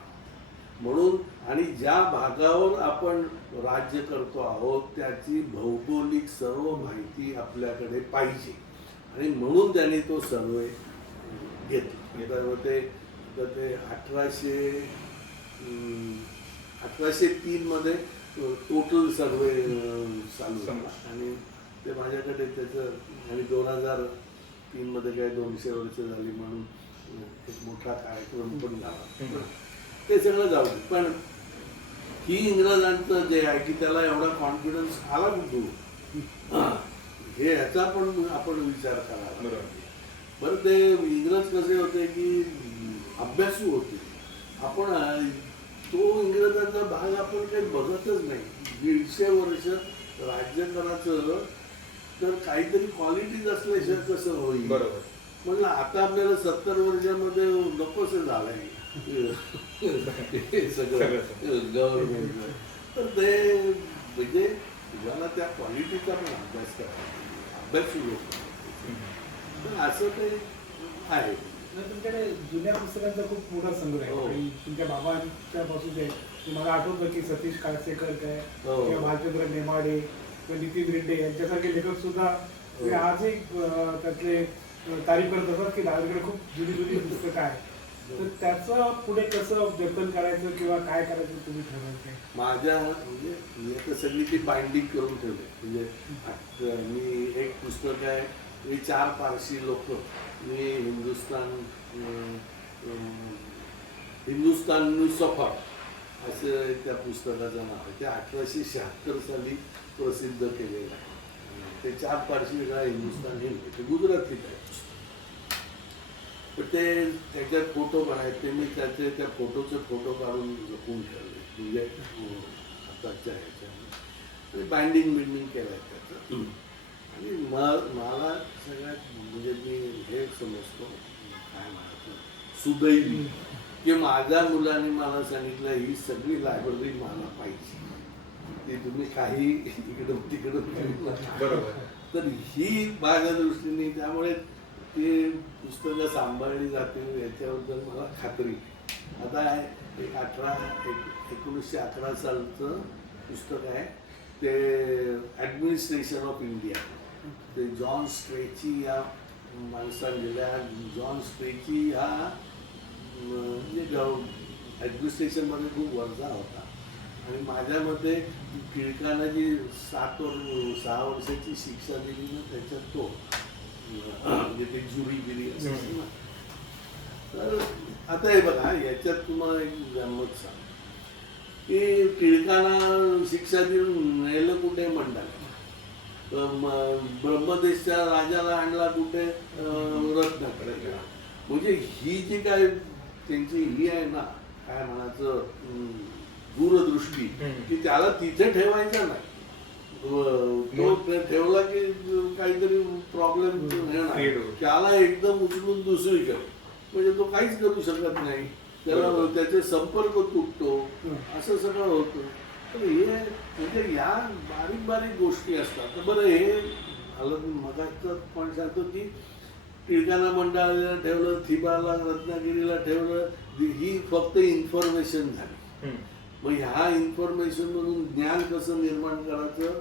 म्हणून, आणि ज्या भागावर आपण राज्य करतो आहोत त्याची भौगोलिक सर्व माहिती आपल्याकडे पाहिजे, आणि म्हणून त्यांनी तो सर्वे घेतला. ते 1803 मध्ये टोटल सर्वे चालू झाला आणि ते माझ्याकडे त्याचं, आणि 2003 मध्ये काय 200 वर्ष झाली म्हणून एक मोठा कार्यक्रम पण झाला. ते सगळं जाऊ दे. पण ही इंग्रजांचं जे आहे की त्याला एवढा कॉन्फिडन्स आला कुठून, हे ह्याचा पण आपण विचार करावा. बरं, ते इंग्रज कसे होते की अभ्यासू होते. आपण तो इंग्रजांचा भाग आपण काही बघतच नाही. 150 वर्ष राज्य करायचं तर काहीतरी क्वालिटीज असल्याशिवाय कसं होईल. बरोबर. म्हणलं आता आपल्याला 70 वर्षामध्ये नकोच झालंय सगळं गव्हर्नमेंट. तर ते म्हणजे तुम्हाला त्या क्वालिटीचा पण अभ्यास करायचा, अभ्यासू लोक. तर असं ते आहे. तुमच्याकडे जुन्या पुस्तकांचा खूप मोठा संग्रह आहे. आणि तुमच्या बाबांच्या पासून ते तुम्हाला आठवतं की सतीश काळसेकर काय किंवा भालचंद्र नेमाडे किंवा नितीन रेड्डे यांच्यासारखे लेखक सुद्धा आजही त्यातले तारीफ करत असतात की दादरकडे खूप जुनी जुनी पुस्तकं आहे. तर त्याचं पुढे कसं जतन करायचं किंवा काय करायचं तुम्ही ठरवायचं? माझ्या म्हणजे मी आता सगळी ती बाइंडिंग करून ठेवले. म्हणजे मी एक पुस्तक आहे, मी 4 पारशी लोक, मी हिंदुस्तान सफर असं त्या पुस्तकाचं नाव आहे. ते 1876 साली प्रसिद्ध केलेलं आहे. ते 4 पारशी वेगळा हिंदुस्तान हे ते गुजरातली आहे. पण ते त्याच्यात फोटो पण आहेत, ते मी त्या फोटोचे फोटो काढून जपून ठेवले. म्हणजे आताच्या ह्याच्यामध्ये बाइंडिंग केलं आहे त्याचं. आणि मला सगळ्यात म्हणजे मी हे समजतो काय म्हणायचं सुदैवी की माझ्या मुलाने मला सांगितलं ही सगळी लायब्ररी मला पाहिजे, ती तुम्ही काही इकडं तिकडं. बरोबर. तर ही माझ्या दृष्टीने, त्यामुळे ती पुस्तकं सांभाळली जातील याच्याबद्दल मला खात्री. आता एक 1911 सालचं पुस्तक आहे, ते ॲडमिनिस्ट्रेशन ऑफ इंडिया. ते जॉन स्ट्रेची या माणसाने लिहिल्या. जॉन स्ट्रेची हा म्हणजे ॲडमिनिस्ट्रेशनमध्ये खूप वर्धा होता. आणि माझ्या मते टिळकांना जी 6 वर्षाची शिक्षा दिली ना, त्याच्यात तो म्हणजे ते जुरी बिरी असते ना. तर आता हे बघा, याच्यात तुम्हाला एक गंमत सांग की टिळकांना शिक्षा देऊन नेलं कुठे मंडळाला, ब्रह्मदेशच्या राजाला आणला कुठे रत्नाकडे गेला. म्हणजे ही जी काय त्यांची ही आहे ना, काय म्हणायचं दूरदृष्टी की त्याला तिथे ठेवायचा नाही. तो ठेवला की काहीतरी प्रॉब्लेम त्याला एकदम उचलून दुसरीकडे, म्हणजे तो काहीच करू शकत नाही, त्याला त्याचे संपर्क तुटतो, असं सगळं होतं. तर हे म्हणजे या बारीक बारीक गोष्टी असतात. तर बरं हे मगाचं पण सांगतो की टिळकांना मंडाळाला ठेवलं, थिबाला रत्नागिरीला ठेवलं, ही फक्त इन्फॉर्मेशन झाली. मग ह्या इन्फॉर्मेशन मधून ज्ञान कसं निर्माण करायचं,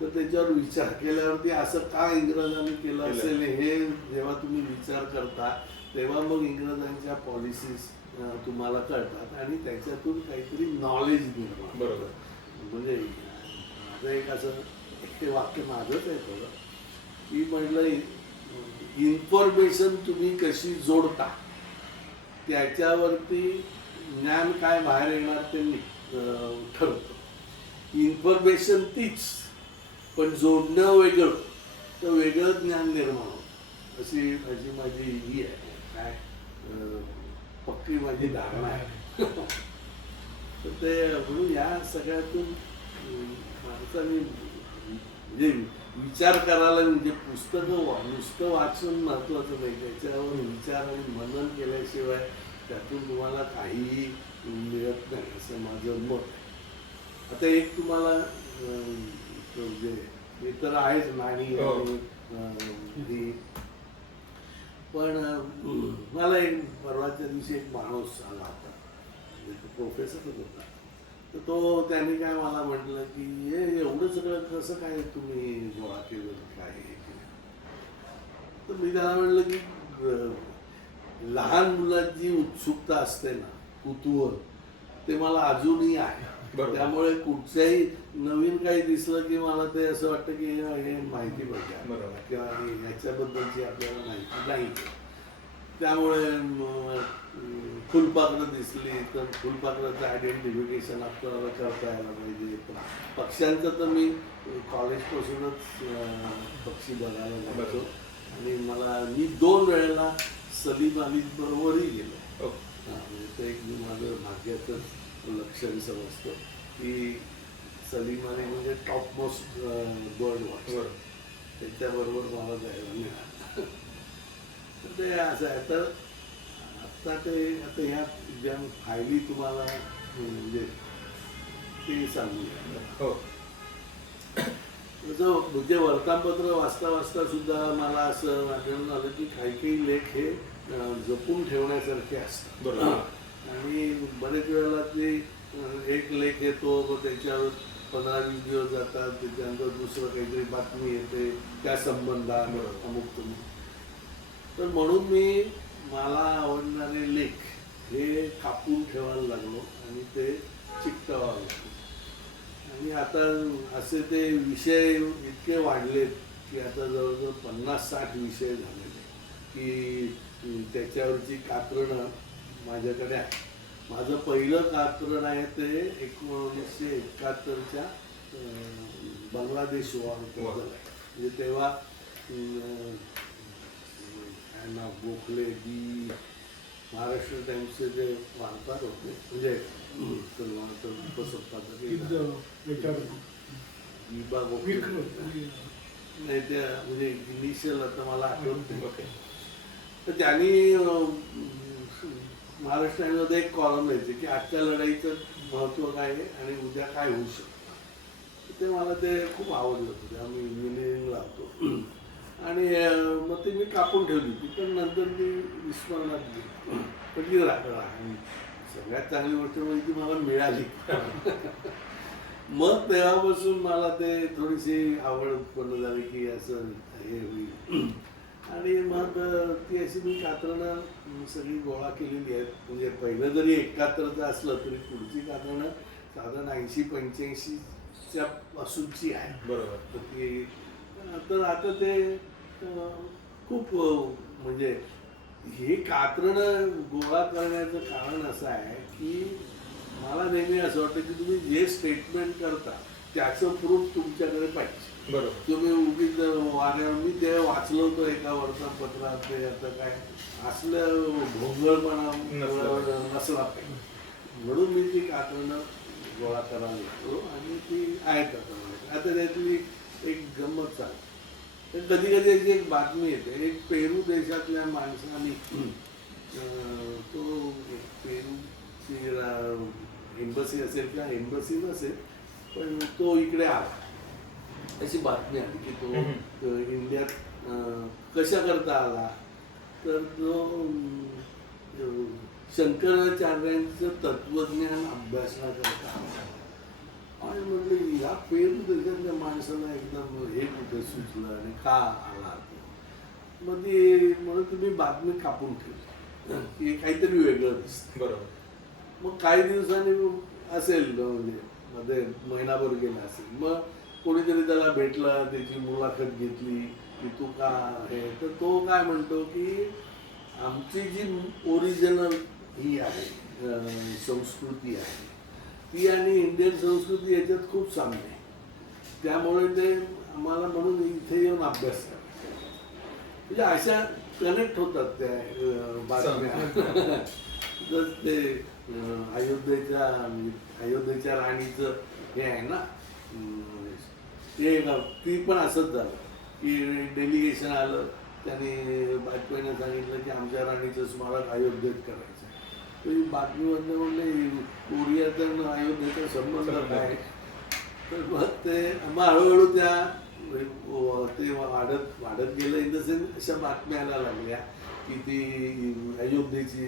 तर त्याच्यावर विचार केल्यावरती असं का इंग्रजांनी केलं असेल हे जेव्हा तुम्ही विचार करता तेव्हा मग इंग्रजांच्या पॉलिसीज तुम्हाला कळतात आणि त्याच्यातून काहीतरी नॉलेज निर्माण. बरोबर. म्हणजे माझं एक असं हे वाक्य माझंच आहे थोडं की म्हटलं इन्फॉर्मेशन तुम्ही कशी जोडता त्याच्यावरती ज्ञान काय बाहेर येणार ते ठरतं. इन्फॉर्मेशन तीच पण जोडणं वेगळं, तर वेगळं ज्ञान निर्माण होतं. अशी माझी ही आहे काय पक्की माझी धारणा आहे. तर ते म्हणून या सगळ्यातून माणसाने म्हणजे विचार करायला, म्हणजे पुस्तकं नुसतं वाचून महत्वाचं नाही, त्याच्यावर विचार आणि मनन केल्याशिवाय त्यातून तुम्हाला काहीही मिळत नाही, असं माझं मत आहे. आता एक तुम्हाला म्हणजे हे तर आहेच नाणी आणि पण मला एक परवाच्या दिवशी एक माणूस आला होता, प्रोफेसरच होता. तर तो त्याने काय मला म्हटलं की हे एवढं सगळं कसं काय तुम्ही गोळा केलं, काय हे केलं. तर मी त्याला म्हटलं की लहान मुलांची उत्सुकता असते ना, कुतूहल, ते मला अजूनही आहे. त्यामुळे कुठच्याही नवीन काही दिसलं की मला ते असं वाटतं की हे माहिती पाहिजे किंवा ह्याच्याबद्दलची आपल्याला माहिती नाही. त्यामुळे फुलपाखरं दिसली तर फुलपाखराचं आयडेंटिफिकेशन आपल्याला करता यायला पाहिजे. पक्ष्यांचं तर मी कॉलेजपासूनच पक्षी बघायला लागतो आणि मी 2 वेळेला सलीम अली बरोबरही गेलो. ते एक माझं भाग्याचं लक्षण समजतं की सलीम अली म्हणजे टॉप मोस्ट बर्ड वॉचर, त्याच्याबरोबर मला जायला मिळालं. तर ते असं आहे. तर आता ह्या ज्या फायली तुम्हाला म्हणजे ते सांगूया. म्हणजे वर्तमानपत्र वाचता वाचता सुद्धा मला असं आढळून आलं की काही लेख हे जपून ठेवण्यासारखे असतात. बरोबर. आणि बरेच वेळेला ते एक लेख येतो, मग त्याच्यावर 15-20 दिवस जातात, त्याच्यानंतर दुसरं काहीतरी बातमी येते त्या संबंधात अमुक तमुक. तर म्हणून मला आवडणारे लेख हे कापून ठेवायला लागलो आणि ते चिकटवायला लागलो. आणि आता असे ते विषय इतके वाढलेत की आता जवळजवळ 50-60 विषय झालेले की त्याच्यावरची कात्रणं माझ्याकडे आहे. माझं पहिलं कात्रण आहे ते 1971च्या बांगलादेश वॉरबद्दल आहे. म्हणजे तेव्हा काय नाव गोखले जी महाराष्ट्र टाइम्सचे जे वार्ताहर होते, म्हणजे उपसंपादक नाही, त्या म्हणजे इनिशियल आता मला आठवत नाही. तर त्यांनी महाराष्ट्र टाइम्समध्ये एक कॉलम द्यायचे की आजच्या लढाईचं महत्त्व काय आहे आणि उद्या काय होऊ शकतं. ते मला ते खूप आवडलं होतं. तेव्हा मी इंजिनिअरिंगला होतो आणि मग ते मी कापून ठेवली होती. पण नंतर ती विस्मरणात गेली. पण ती आणि सगळ्यात चांगली गोष्ट म्हणजे ती मला मिळाली. मग तेव्हापासून मला ते थोडीशी आवड उत्पन्न झाली की असं हे होईल. आणि मग ती अशी मी कात्रणं सगळी गोळा केलेली आहेत. म्हणजे पहिलं जरी 71चं असलं तरी पुढची कात्रणं साधारण 80-85च्या पासूनची आहे. बरोबर. तर ती तर आता ते खूप म्हणजे हे कात्रणं गोळा करण्याचं कारण असं आहे की मला नेहमी असं वाटतं की तुम्ही जे स्टेटमेंट करता त्याचं प्रूफ तुमच्याकडे पाहिजे. बरोबर. तुम्ही उगीच वाऱ्यावर मी ते वाचलं होतं एका वर्तमानपत्रात, ते आता काय असलं भोंगळपणा नसला पाहिजे. म्हणून मी ती कात्रणं गोळा करायला येतो आणि ती आहेत आता त्यातली एक गंमत चालते. तर कधी कधी एक बातमी येते, एक पेरू देशातल्या माणसाने तो पेरूची एम्बसी असेल किंवा एम्बसी नसेल पण तो इकडे आला अशी बातमी आली की तो इंडियात कशा करता आला. तर तो शंकराचार्यांचं तत्वज्ञान अभ्यासण्याकरता आला. आणि म्हटलं या पेरू देशातल्या माणसाला एकदम हे कुठे सुचलं आणि का आला तो. मग ते म्हणून तुम्ही बातमी कापून ठेवली की काहीतरी वेगळं दिसतं. बरोबर. मग काही दिवसांनी असेल म्हणजे मध्ये महिनाभर गेला असेल, मग कोणीतरी त्याला भेटला, त्याची मुलाखत घेतली की तू का आहे, तर तो काय म्हणतो की आमची जी ओरिजिनल ही आहे संस्कृती आहे ती आणि इंडियन संस्कृती याच्यात खूप साम्य आहे. त्यामुळे ते आम्हाला म्हणून इथे येऊन अभ्यास करायचा. म्हणजे अशा कनेक्ट होतात त्या बातम्या. जर ते अयोध्येच्या राणीचं हे आहे ना, ते ती पण असंच झालं की डेलिगेशन आलं, त्यांनी बातमीने सांगितलं की आमच्या राणीचं स्मारक अयोध्येत करायचं. तर बातमीमधलं म्हणले कोरियाचा अयोध्येचा संबंध काय. तर मग ते मग हळूहळू ते वाढत गेलं. इन द सेन्स अशा बातम्या यायला लागल्या की ती अयोध्येची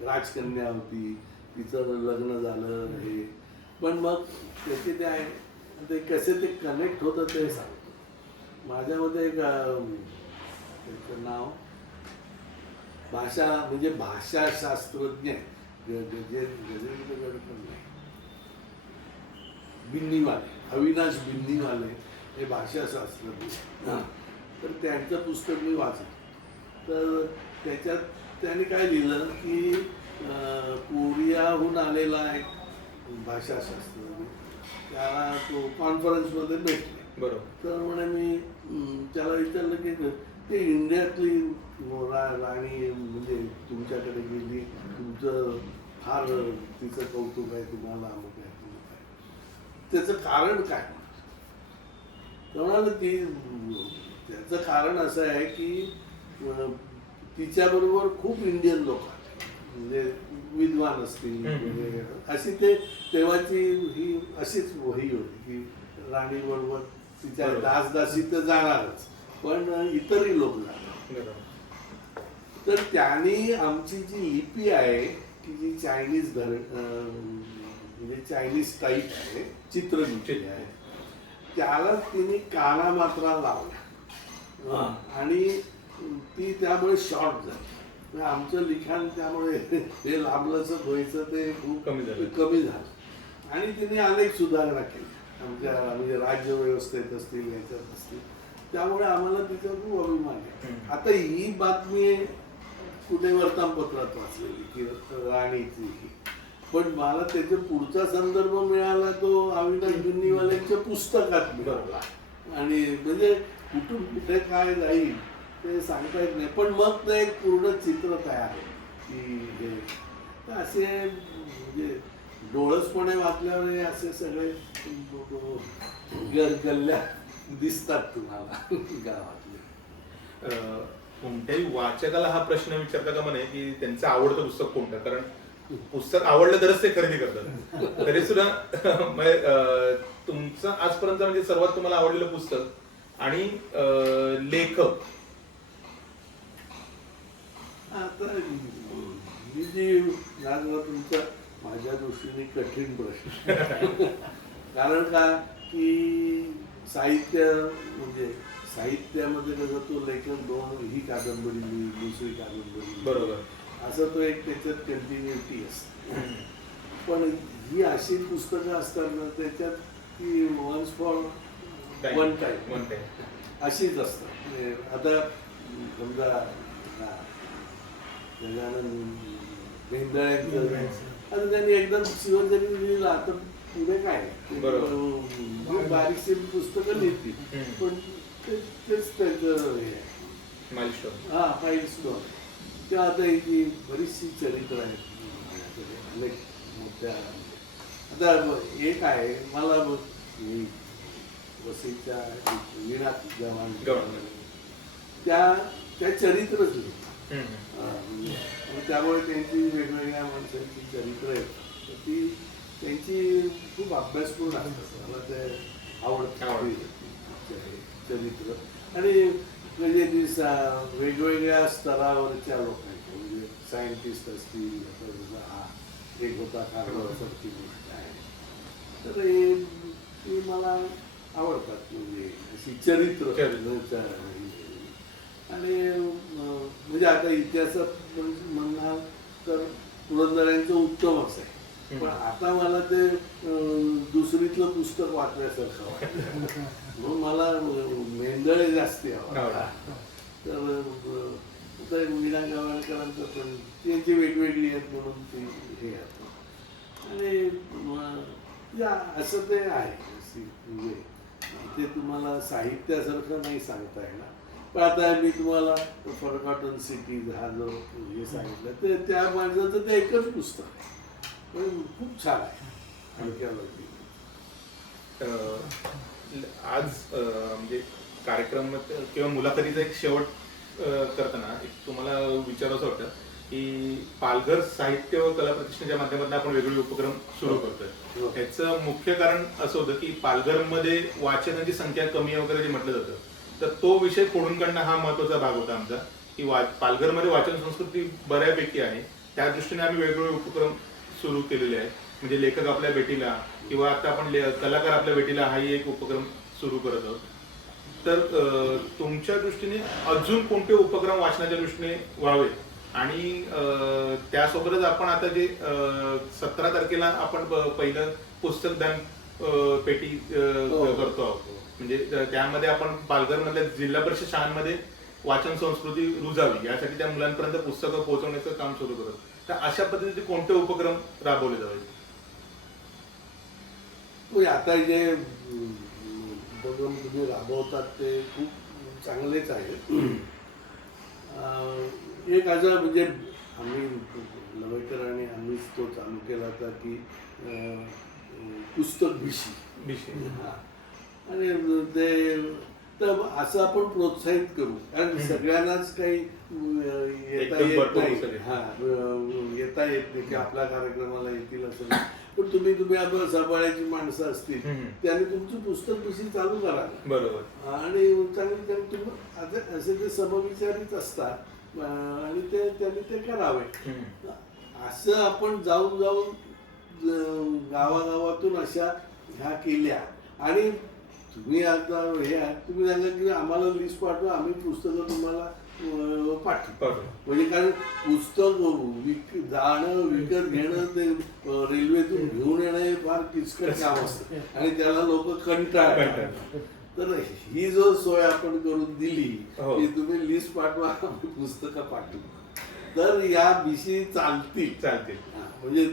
राजकन्या होती, तिचं लग्न झालं हे. पण मग त्याचे ते कसे ते कनेक्ट होतं ते सांगतो. माझ्यामध्ये एक त्याचं नाव भाषा म्हणजे भाषाशास्त्रज्ञ बिन्नीवाले, अविनाश बिन्नीवाले हे भाषाशास्त्रज्ञ. तर त्यांचं पुस्तक मी वाचलं. तर त्याच्यात त्यांनी काय लिहिलं की कोरियाहून आलेला एक भाषाशास्त्रज्ञ, त्याला तो कॉन्फरन्समध्ये भेटले. बरोबर. तर म्हणे मी त्याला विचारलं की ते इंडियातली राणी म्हणजे तुमच्याकडे गेली, तुमचं फार तिचं कौतुक आहे, तुम्हाला अमुक आहे, तुमक आहे, त्याचं कारण काय. तर म्हणाल ती त्याचं कारण असं आहे की तिच्याबरोबर खूप इंडियन लोक आले, म्हणजे विद्वान असतील म्हणजे अशी ते तेव्हाची ही अशीच वही होती की राणीबरोबर तिच्या दासदासी तर जाणारच पण इतरही लोक जाणार. तर त्यांनी आमची जी लिपी आहे की जी चायनीज म्हणजे चायनीज टाईप आहे, चित्रलिपी आहे, त्याला तिने काना मात्रा लावल्या आणि ती त्यामुळे शॉर्ट झाली. आमचं लिखाण त्यामुळे ते लांबलंच व्हायचं ते खूप कमी झालं आणि तिने अनेक सुधारणा केल्या आमच्या म्हणजे राज्य व्यवस्थेत असतील, याच्यात असतील. त्यामुळे आम्हाला तिचा खूप अभिमान आहे. आता ही बातमी कुठे वर्तमानपत्रात वाचलेली की राणीची, पण मला त्याचा पुढचा संदर्भ मिळाला तो अविनाश बिन्नीवाल्यांच्या पुस्तकात मिळाला. आणि म्हणजे कुठून कुठे काय जाईल ते सांगता येत नाही, पण मग ते एक पूर्ण चित्र तयार आहे की असे म्हणजे डोळसपणे वाचल्यावर असे सगळे गल्ल्या दिसतात तुम्हाला गावातले. कोणत्याही वाचकाला हा प्रश्न विचारता का म्हणे की त्यांचं आवडतं पुस्तक कोणतं, कारण पुस्तक आवडलं तरच ते खरेदी करतात. तरी सुद्धा तुमचं आजपर्यंत म्हणजे सर्वात तुम्हाला आवडलेलं पुस्तक आणि लेखक. आता ही जी तुमचा माझ्या दृष्टीने कठीण प्रश्न. कारण का की साहित्य म्हणजे साहित्यामध्ये कसं तो लेखक दोन ही कादंबरी लिहिली, दुसरी कादंबरी, बरोबर, असं तो एक त्याच्यात कंटिन्युटी असते. पण ही अशी पुस्तकं असतात ना त्याच्यात ती वन्स फॉर वन टाईम अशीच असतात. आता समजा गजानन भेंदळ्यांचं आता त्यांनी एकदम शिवजरी लिहिला तर पुढे काय बारीकशी पुस्तकं लिहिली पण तेच त्याचं हे हा माइलस्टोन. तेव्हा आता ही बरीचशी चरित्र आहेत अनेक मोठ्या आता एक आहे मला वसईच्या वीणा गव्हाण त्या चरित्रच लिहिली. आणि त्यामुळे त्यांची वेगवेगळ्या माणसांची चरित्र आहेत तर ती त्यांची खूप अभ्यासपूर्ण असतात. मला ते आवडतं चरित्र. आणि म्हणजे ती वेगवेगळ्या स्तरावरच्या लोकांची म्हणजे सायंटिस्ट असतील हा एक होता कारणासारखी गोष्ट आहे तर ती मला आवडतात म्हणजे अशी चरित्र. आणि म्हणजे आता इतिहासात म्हणणार तर पुरंदरांचं उत्तमच आहे पण आता मला ते दुसरीतलं पुस्तक वाचण्यासारखं वाटतं म्हणून मला मेंदळे जास्ती आवडतात. तर वीणा गव्हाणकरांचं पण त्यांची वेगवेगळी आहेत म्हणून ती हे आहे. आणि असं ते आहे म्हणजे ते तुम्हाला साहित्यासारखं नाही सांगता येणार पण आता मी तुम्हाला फॉरगॉटन सिटीज हा जो हे सांगितलं ते त्या माणसाचं ते एकच पुस्तक आहे पण खूप छान आहे. आर्किओलॉजी आज म्हणजे कार्यक्रम किंवा मुलाखतीचा एक शेवट करताना एक तुम्हाला विचारायचं वाटतं की पालघर साहित्य व कला प्रतिष्ठानच्या माध्यमातून आपण वेगवेगळे उपक्रम सुरू करतोय. ह्याचं मुख्य कारण असं होतं की पालघरमध्ये वाचनाची संख्या कमी वगैरे जे म्हटलं जातं तर तो विषय खोडून काढणं हा महत्वाचा भाग होता आमचा की पालघरमध्ये वाचन संस्कृती बऱ्यापैकी आहे. त्या दृष्टीने आम्ही वेगवेगळे उपक्रम सुरू केलेले आहेत. म्हणजे लेखक आपल्या भेटीला किंवा आता आपण कलाकार आपल्या भेटीला हाही एक उपक्रम सुरू करत आहोत. तर तुमच्या दृष्टीने अजून कोणते उपक्रम वाचनाच्या दृष्टीने व्हावे आणि त्यासोबतच आपण आता जे 17 तारखेला आपण पहिलं पुस्तकदान पेटी करतो आहोत म्हणजे त्यामध्ये आपण पालघरमधल्या जिल्हा परिषद शाळांमध्ये वाचन संस्कृती रुजावी यासाठी त्या मुलांपर्यंत पुस्तकं पोहोचवण्याचं काम सुरू करतो. तर अशा पद्धतीचे कोणते उपक्रम राबवले जावे? आता जे उपक्रम तुम्ही राबवतात ते खूप चांगलेच आहेत. एक असं म्हणजे आम्ही लवेकर आणि आम्हीच तो चालू केला होता की पुस्तक भिशी आणि ते तर असं आपण प्रोत्साहित करू कारण सगळ्यांनाच काही येता येत नाही येता येत नाही की आपल्या कार्यक्रमाला येतील असं नाही. पण तुम्ही आपण सांभाळायची माणसं असतील त्यांनी तुमची पुस्तक भिशी चालू करा बरोबर आणि चांगली तुम्ही असे ते समविचारीच असतात आणि ते त्यांनी ते करावे. असं आपण जाऊन गावागावातून अशा ह्या केल्या आणि तुम्ही आता हे तुम्ही सांगा की आम्हाला लिस्ट पाठवा आम्ही पुस्तकं तुम्हाला पाठवू म्हणजे कारण पुस्तक जाणं विकत घेणं ते रेल्वेतून घेऊन येणं हे फार किचकट काम असतं आणि त्याला लोक कंटाळतात. तर ही जो सोय आपण करून दिली की तुम्ही लिस्ट पाठवा आम्ही पुस्तकं पाठवू तर या भिशी चालतील म्हणजे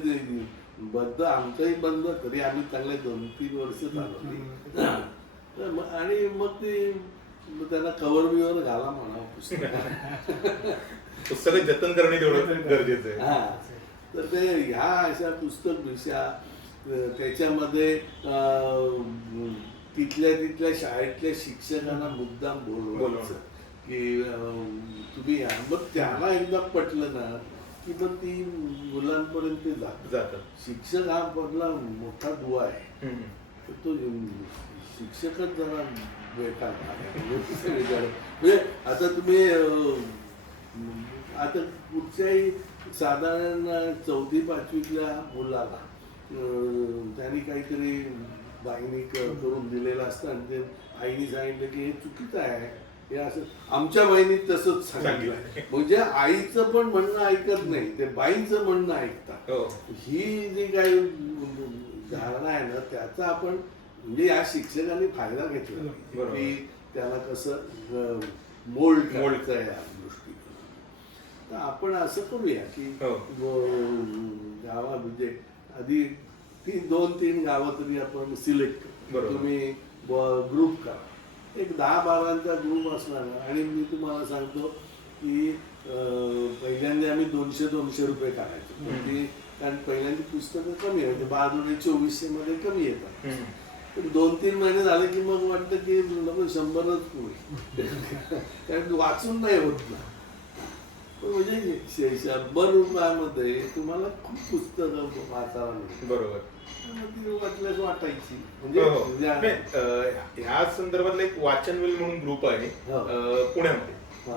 बंद आमचंही बंद तरी आम्ही चांगले 2-3 वर्ष चालवली आणि मग ते त्यांना कव्हर बिवर घाला म्हणा पुस्तक जतन करणे तेवढं गरजेचं आहे. हा तर ते ह्या अशा पुस्तक भिशा त्याच्यामध्ये तिथल्या शाळेतल्या शिक्षकांना मुद्दाम बोलवायचं की तुम्ही या मग त्यांना एकदा पटलं ना की मग ती मुलांपर्यंत जातात. शिक्षक हा आपला मोठा दुवा आहे तर तो शिक्षकच जरा बेकार म्हणजे आता तुम्ही आता कुठच्याही साधारण 4वी-5वीतल्या मुलाला त्यांनी काहीतरी बाईने करून दिलेलं असतं आणि ते आईने सांगितलं की हे चुकीचं आहे हे असं आमच्या बाईने तसंच सांगितलं म्हणजे आईचं पण म्हणणं ऐकत नाही ते बाईंचं म्हणणं ऐकतात. ही जी काही धारणा आहे ना त्याचा आपण म्हणजे या शिक्षकांनी फायदा घेतला की त्याला कसं मोल्ड करायचं आहे या गोष्टी. तर आपण असं करूया की गावा म्हणजे आधी 2-3 गावं तरी आपण सिलेक्ट करू. तुम्ही ग्रुप करा एक 10-12चा ग्रुप असणार आणि मी तुम्हाला सांगतो की पहिल्यांदा आम्ही 200 रुपये काढायचो. कारण पहिल्यांदा पुस्तकं कमी आहे, बहादुरी 2400 मध्ये कमी येतात. हम्म. पण 2-3 महिने झाले की मग वाटतं की 100च होईल. कारण वाचून नाही होत ना. पण म्हणजे 100 रुपयामध्ये तुम्हाला खूप पुस्तकं वाचायला मिळतात. बरोबर. मग ती वाचल्यास वाटायची हो, म्हणजे हो. म्हणजे- नाही, ह्या संदर्भातला एक वाचनवेल म्हणून ग्रुप आहे हो. पुण्यामध्ये. हा.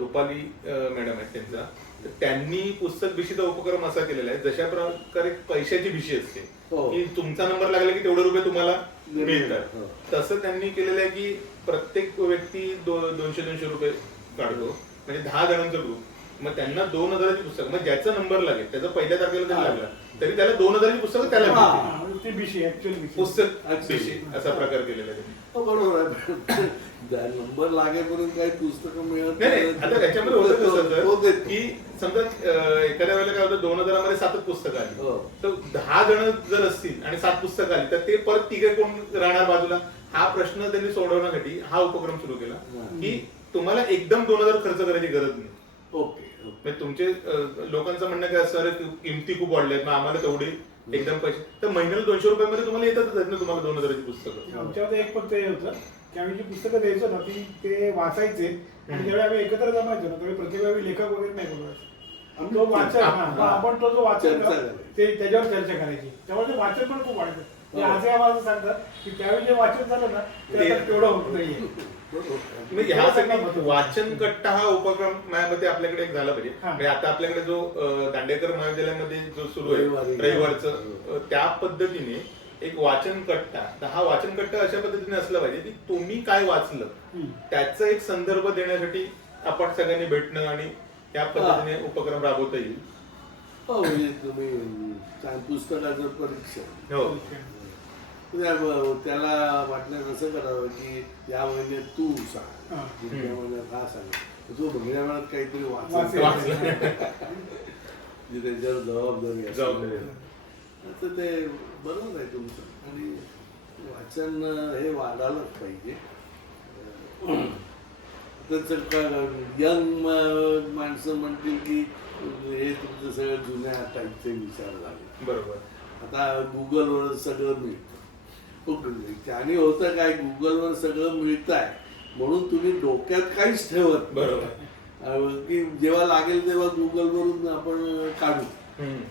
रुपाली मॅडम आहेत त्यांचा. तर त्यांनी पुस्तक भिशीचा उपक्रम असा केलेला आहे, जशा प्रकारे पैशाची भिशी असते हो. की तुमचा नंबर लागला की तेवढे रुपये तुम्हाला मिळतात, हो. तसं त्यांनी केलेलं आहे की प्रत्येक व्यक्ती 200-200 रुपये काढतो, म्हणजे 10 जणांचा ग्रुप. मग त्यांना 2000ची पुस्तक, मग ज्याचा नंबर लागेल त्याचा पहिल्या तारखेला जरी लागला तरी त्याला 2000ची पुस्तकं त्याला हा. मिळतील. हा, म्हणजे ते बिशी ऍक्च्युअली पुस्तक Actually. भिशी असा प्रकार केलेला आहे त्यांनी. हो, बरोबर आहे. नंबर लागेपर्यंत काही पुस्तकं मिळत नाही नाही, आता त्याच्यामध्ये होतं कसं हो, तर देतो. की समजा एखाद्या वेळेला काय होतं, 2000 मध्ये 7 पुस्तकं आली, हो. तर 10 जण जर असतील आणि 7 पुस्तकं आली तर ते परत तिघे कोण राहणार बाजूला, हा प्रश्न त्यांनी सोडवण्यासाठी हा उपक्रम सुरू केला की तुम्हाला एकदम 2000 खर्च करायची गरज नाही. ओके. म्हणजे तुमचे लोकांचं म्हणणं काय असतं, अरे किमती खूप वाढल्यात मग आम्हाला तेवढे एकदम पैसे, तर महिन्याला 200 रुपयामध्ये तुम्हाला येतातच आहेत ना तुम्हाला 2000ची पुस्तकं. आमच्यामध्ये एक फक्त हे होतं की आम्ही जी पुस्तकं द्यायचो ना ती ते वाचायचे आणि ज्यावेळी आम्ही एकत्र जमायचो ना त्यावेळी प्रत्येक वेळी लेखक वगैरे नाही बोलवायचं. तो वाचन आपण तो जो वाचन चर्चा ना, करायची. ते त्याच्यावर चर्चा करायची. त्यामुळे ते वाचन पण खूप वाढतं. ते हो. आजही आम्हाला असं सांगतात की त्यावेळी जे वाचन झालं ना ते आता तेवढं होत नाहीये. म्हणजे ह्यासाठी वाचन कट्टा हा उपक्रम माझ्या मते आपल्याकडे एक झाला पाहिजे. हा. म्हणजे आता आपल्याकडे जो दांडेकर महाविद्यालयामध्ये जो सुरू आहे रविवारी. रविवारचं, त्या पद्धतीने एक वाचन कट्टा, तर हा वाचन कट्टा अशा पद्धतीने असला पाहिजे की तुम्ही काय वाचलं त्याचा एक संदर्भ देण्यासाठी आपण सगळ्यांनी भेटणं आणि त्या पद्धतीने उपक्रम राबवता येईल. हो, म्हणजे तुम्ही पुस्तकाचं परीक्षण हो. त्याला वाटलं असं करावं की या महिन्यात तू सांग, हा. पुढच्या महिन्यात हा सांग, तो महिन्या वेळात काहीतरी वाचेल. वाचलं म्हणजे त्याच्यावर जबाबदारी असते. तर ते बरोबर आहे तुमचं. आणि वाचन हे वाढायलाच पाहिजे. यंग माणसं म्हणतील की हे तुमचं सगळं जुन्या टाईपचे विचार झाले. बरोबर. आता गुगलवर सगळं मिळतं. आणि होतं काय, गुगलवर सगळं मिळत आहे म्हणून तुम्ही डोक्यात काहीच ठेवत बरोबर. की जेव्हा लागेल तेव्हा गुगलवरून आपण काढू.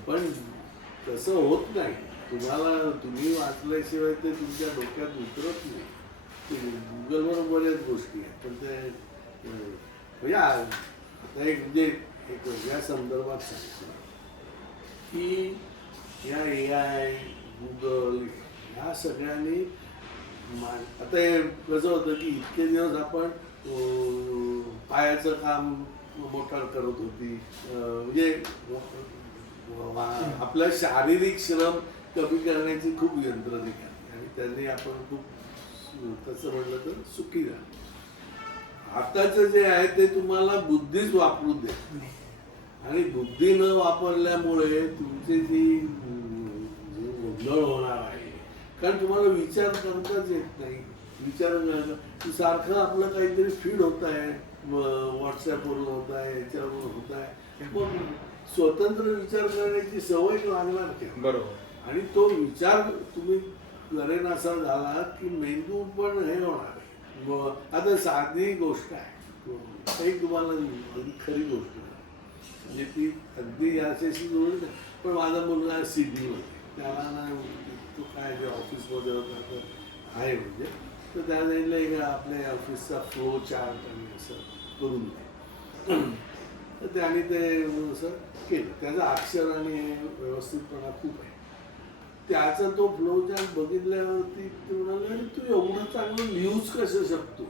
पण तसं होत नाही. तुम्ही वाचल्याशिवाय ते तुमच्या डोक्यात उतरत नाही. गुगलवर बऱ्याच गोष्टी आहेत, पण ते म्हणजे आता एक म्हणजे एक वेगळ्या संदर्भात सांगतो की या AI, गुगल ह्या सगळ्यांनी आता हे कसं होतं की इतके दिवस आपण पायाचं काम मोटार करत होती, म्हणजे आपला शारीरिक श्रम कमी करण्याची खूप यंत्र निघाली आणि त्यांनी आपण खूप तसं म्हटलं तर सुखी झालं. आताचं जे आहे ते तुम्हाला बुद्धीच वापरू दे आणि बुद्धी न वापरल्यामुळे तुमची जी गोंधळ होणार आहे. कारण तुम्हाला विचार करताच येत नाही. विचार सारखं आपलं काहीतरी फीड होत आहे, व्हॉट्सअपवरून होत आहे, याच्यावरून होत आहे. मग स्वतंत्र विचार करण्याची सवय लागणार की. बरोबर. आणि तो विचार तुम्ही करेन असा झाला की मेंदू पण हे होणार आहे. आता साधी गोष्ट आहे, एक तुम्हाला अगदी खरी गोष्ट आहे, म्हणजे ती अगदी याच्याशी जोडली नाही. पण माझा मुलगा सिडनीमध्ये, त्याला ना तो काय जे ऑफिसमध्ये होता आहे म्हणजे, तर त्या जायला एक आपल्या ऑफिसचा फ्लो चार्ट आणि असं करून द्या. तर त्याने ते असं केलं. त्याचं अक्षर आणि व्यवस्थितपणा खूप आहे. त्याचा तो फ्लो चार्ट बघितल्यावरती ते म्हणाले, अरे तू एवढं चांगलं लिहूच कसं शकतो.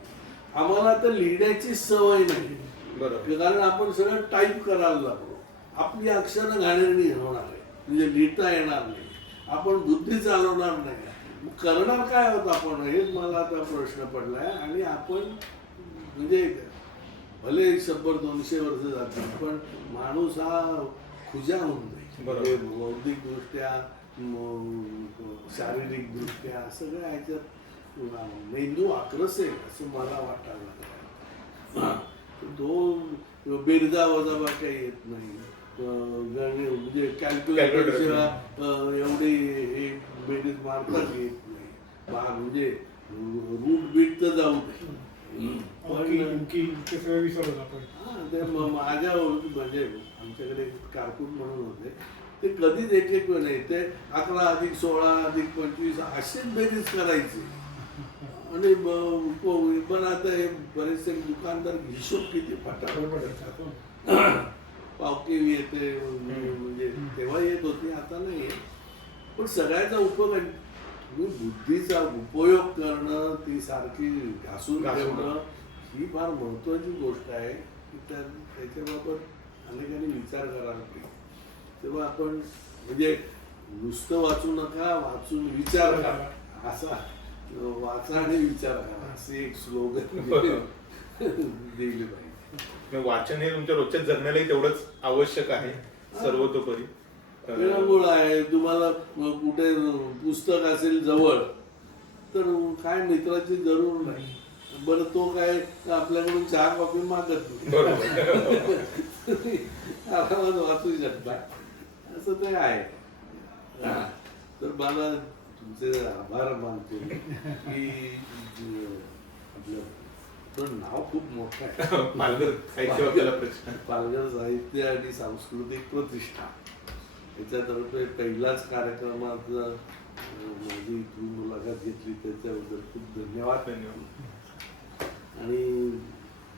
आम्हाला तर लिहिण्याची सवय नाही. बरोबर. कारण आपण सगळं टाईप करायला लागलो. आपली अक्षरं घाणेरडी होणार आहे, म्हणजे लिहिता येणार नाही, आपण बुद्धी चालवणार नाही. मग करणार काय होतं आपण, हेच मला आता प्रश्न पडलाय. आणि आपण म्हणजे भले 100-200 वर्ष जातील पण माणूस हा खुजा होऊन जाईल. बौद्धिक दृष्ट्या, शारीरिक दृष्ट्या सगळ्या ह्याच्यात मेंदू आक्रसेल असं मला वाटायला लागलं. तो बेरजा वजाबा काही येत नाही. गणित म्हणजे Calculator कॅल्क्युलेटर शिवाय एवढी हे बेरीज मारताच येत नाही. म्हणजे रूट बीट तर जाऊ दे. ते सगळं विसरत आपण. हा, ते माझ्या ओळखी म्हणजे आमच्याकडे कारकून म्हणून होते, ते कधीच एक नाही, ते 11 अधिक 16 अधिक 25 अशीच बेरीज करायची. आणि पण आता हे बरेचसे दुकानदार हिशोब किती फटाफट पावकी येते म्हणजे तेव्हा येत होती, आता नाही येत. पण सगळ्याचा उपयोग आहे. तुम्ही बुद्धीचा उपयोग करणं, ती सारखी घासून ठेवणं ही फार महत्वाची गोष्ट आहे की त्याच्याबाबत अनेकांनी विचार करायला पाहिजे. तेव्हा आपण म्हणजे नुसतं वाचू नका, वाचून विचार करा. असा वाचा आणि विचार करा असे एक स्लोगन दिले पाहिजे. वाचन हे तुमच्या रोजच्या जगण्यालाही तेवढंच आवश्यक आहे सर्वतोपरी. विरंगुळ आहे. तुम्हाला कुठे पुस्तक असेल जवळ तर काय मित्राची जरूर नाही. बरं तो काय आपल्याकडून चहा कॉफी मागत नाही, आरामात वाचू शकता असं ते आहे. तर मला तुमचे आभार मानतो की आपलं पण नाव खूप मोठं आहे, पालघर साहित्य कला प्रतिष्ठान. पालघर साहित्य आणि सांस्कृतिक प्रतिष्ठान. त्याच्यातर्फे पहिलाच कार्यक्रमात माझी तुम्ही मुलाखत घेतली त्याच्याबद्दल खूप धन्यवाद. आणि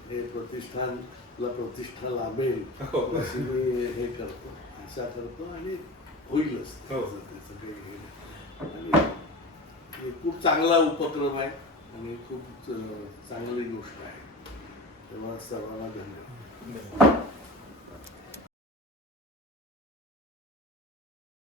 हे प्रतिष्ठानला प्रतिष्ठा लाभेल अशी मी हे करतो, आशा करतो आणि होईलच त्याचं काही हे नाही. आणि हे खूप चांगला उपक्रम आहे आणि खूप चांगली गोष्ट आहे. तेव्हा सर्वांना धन्यवाद.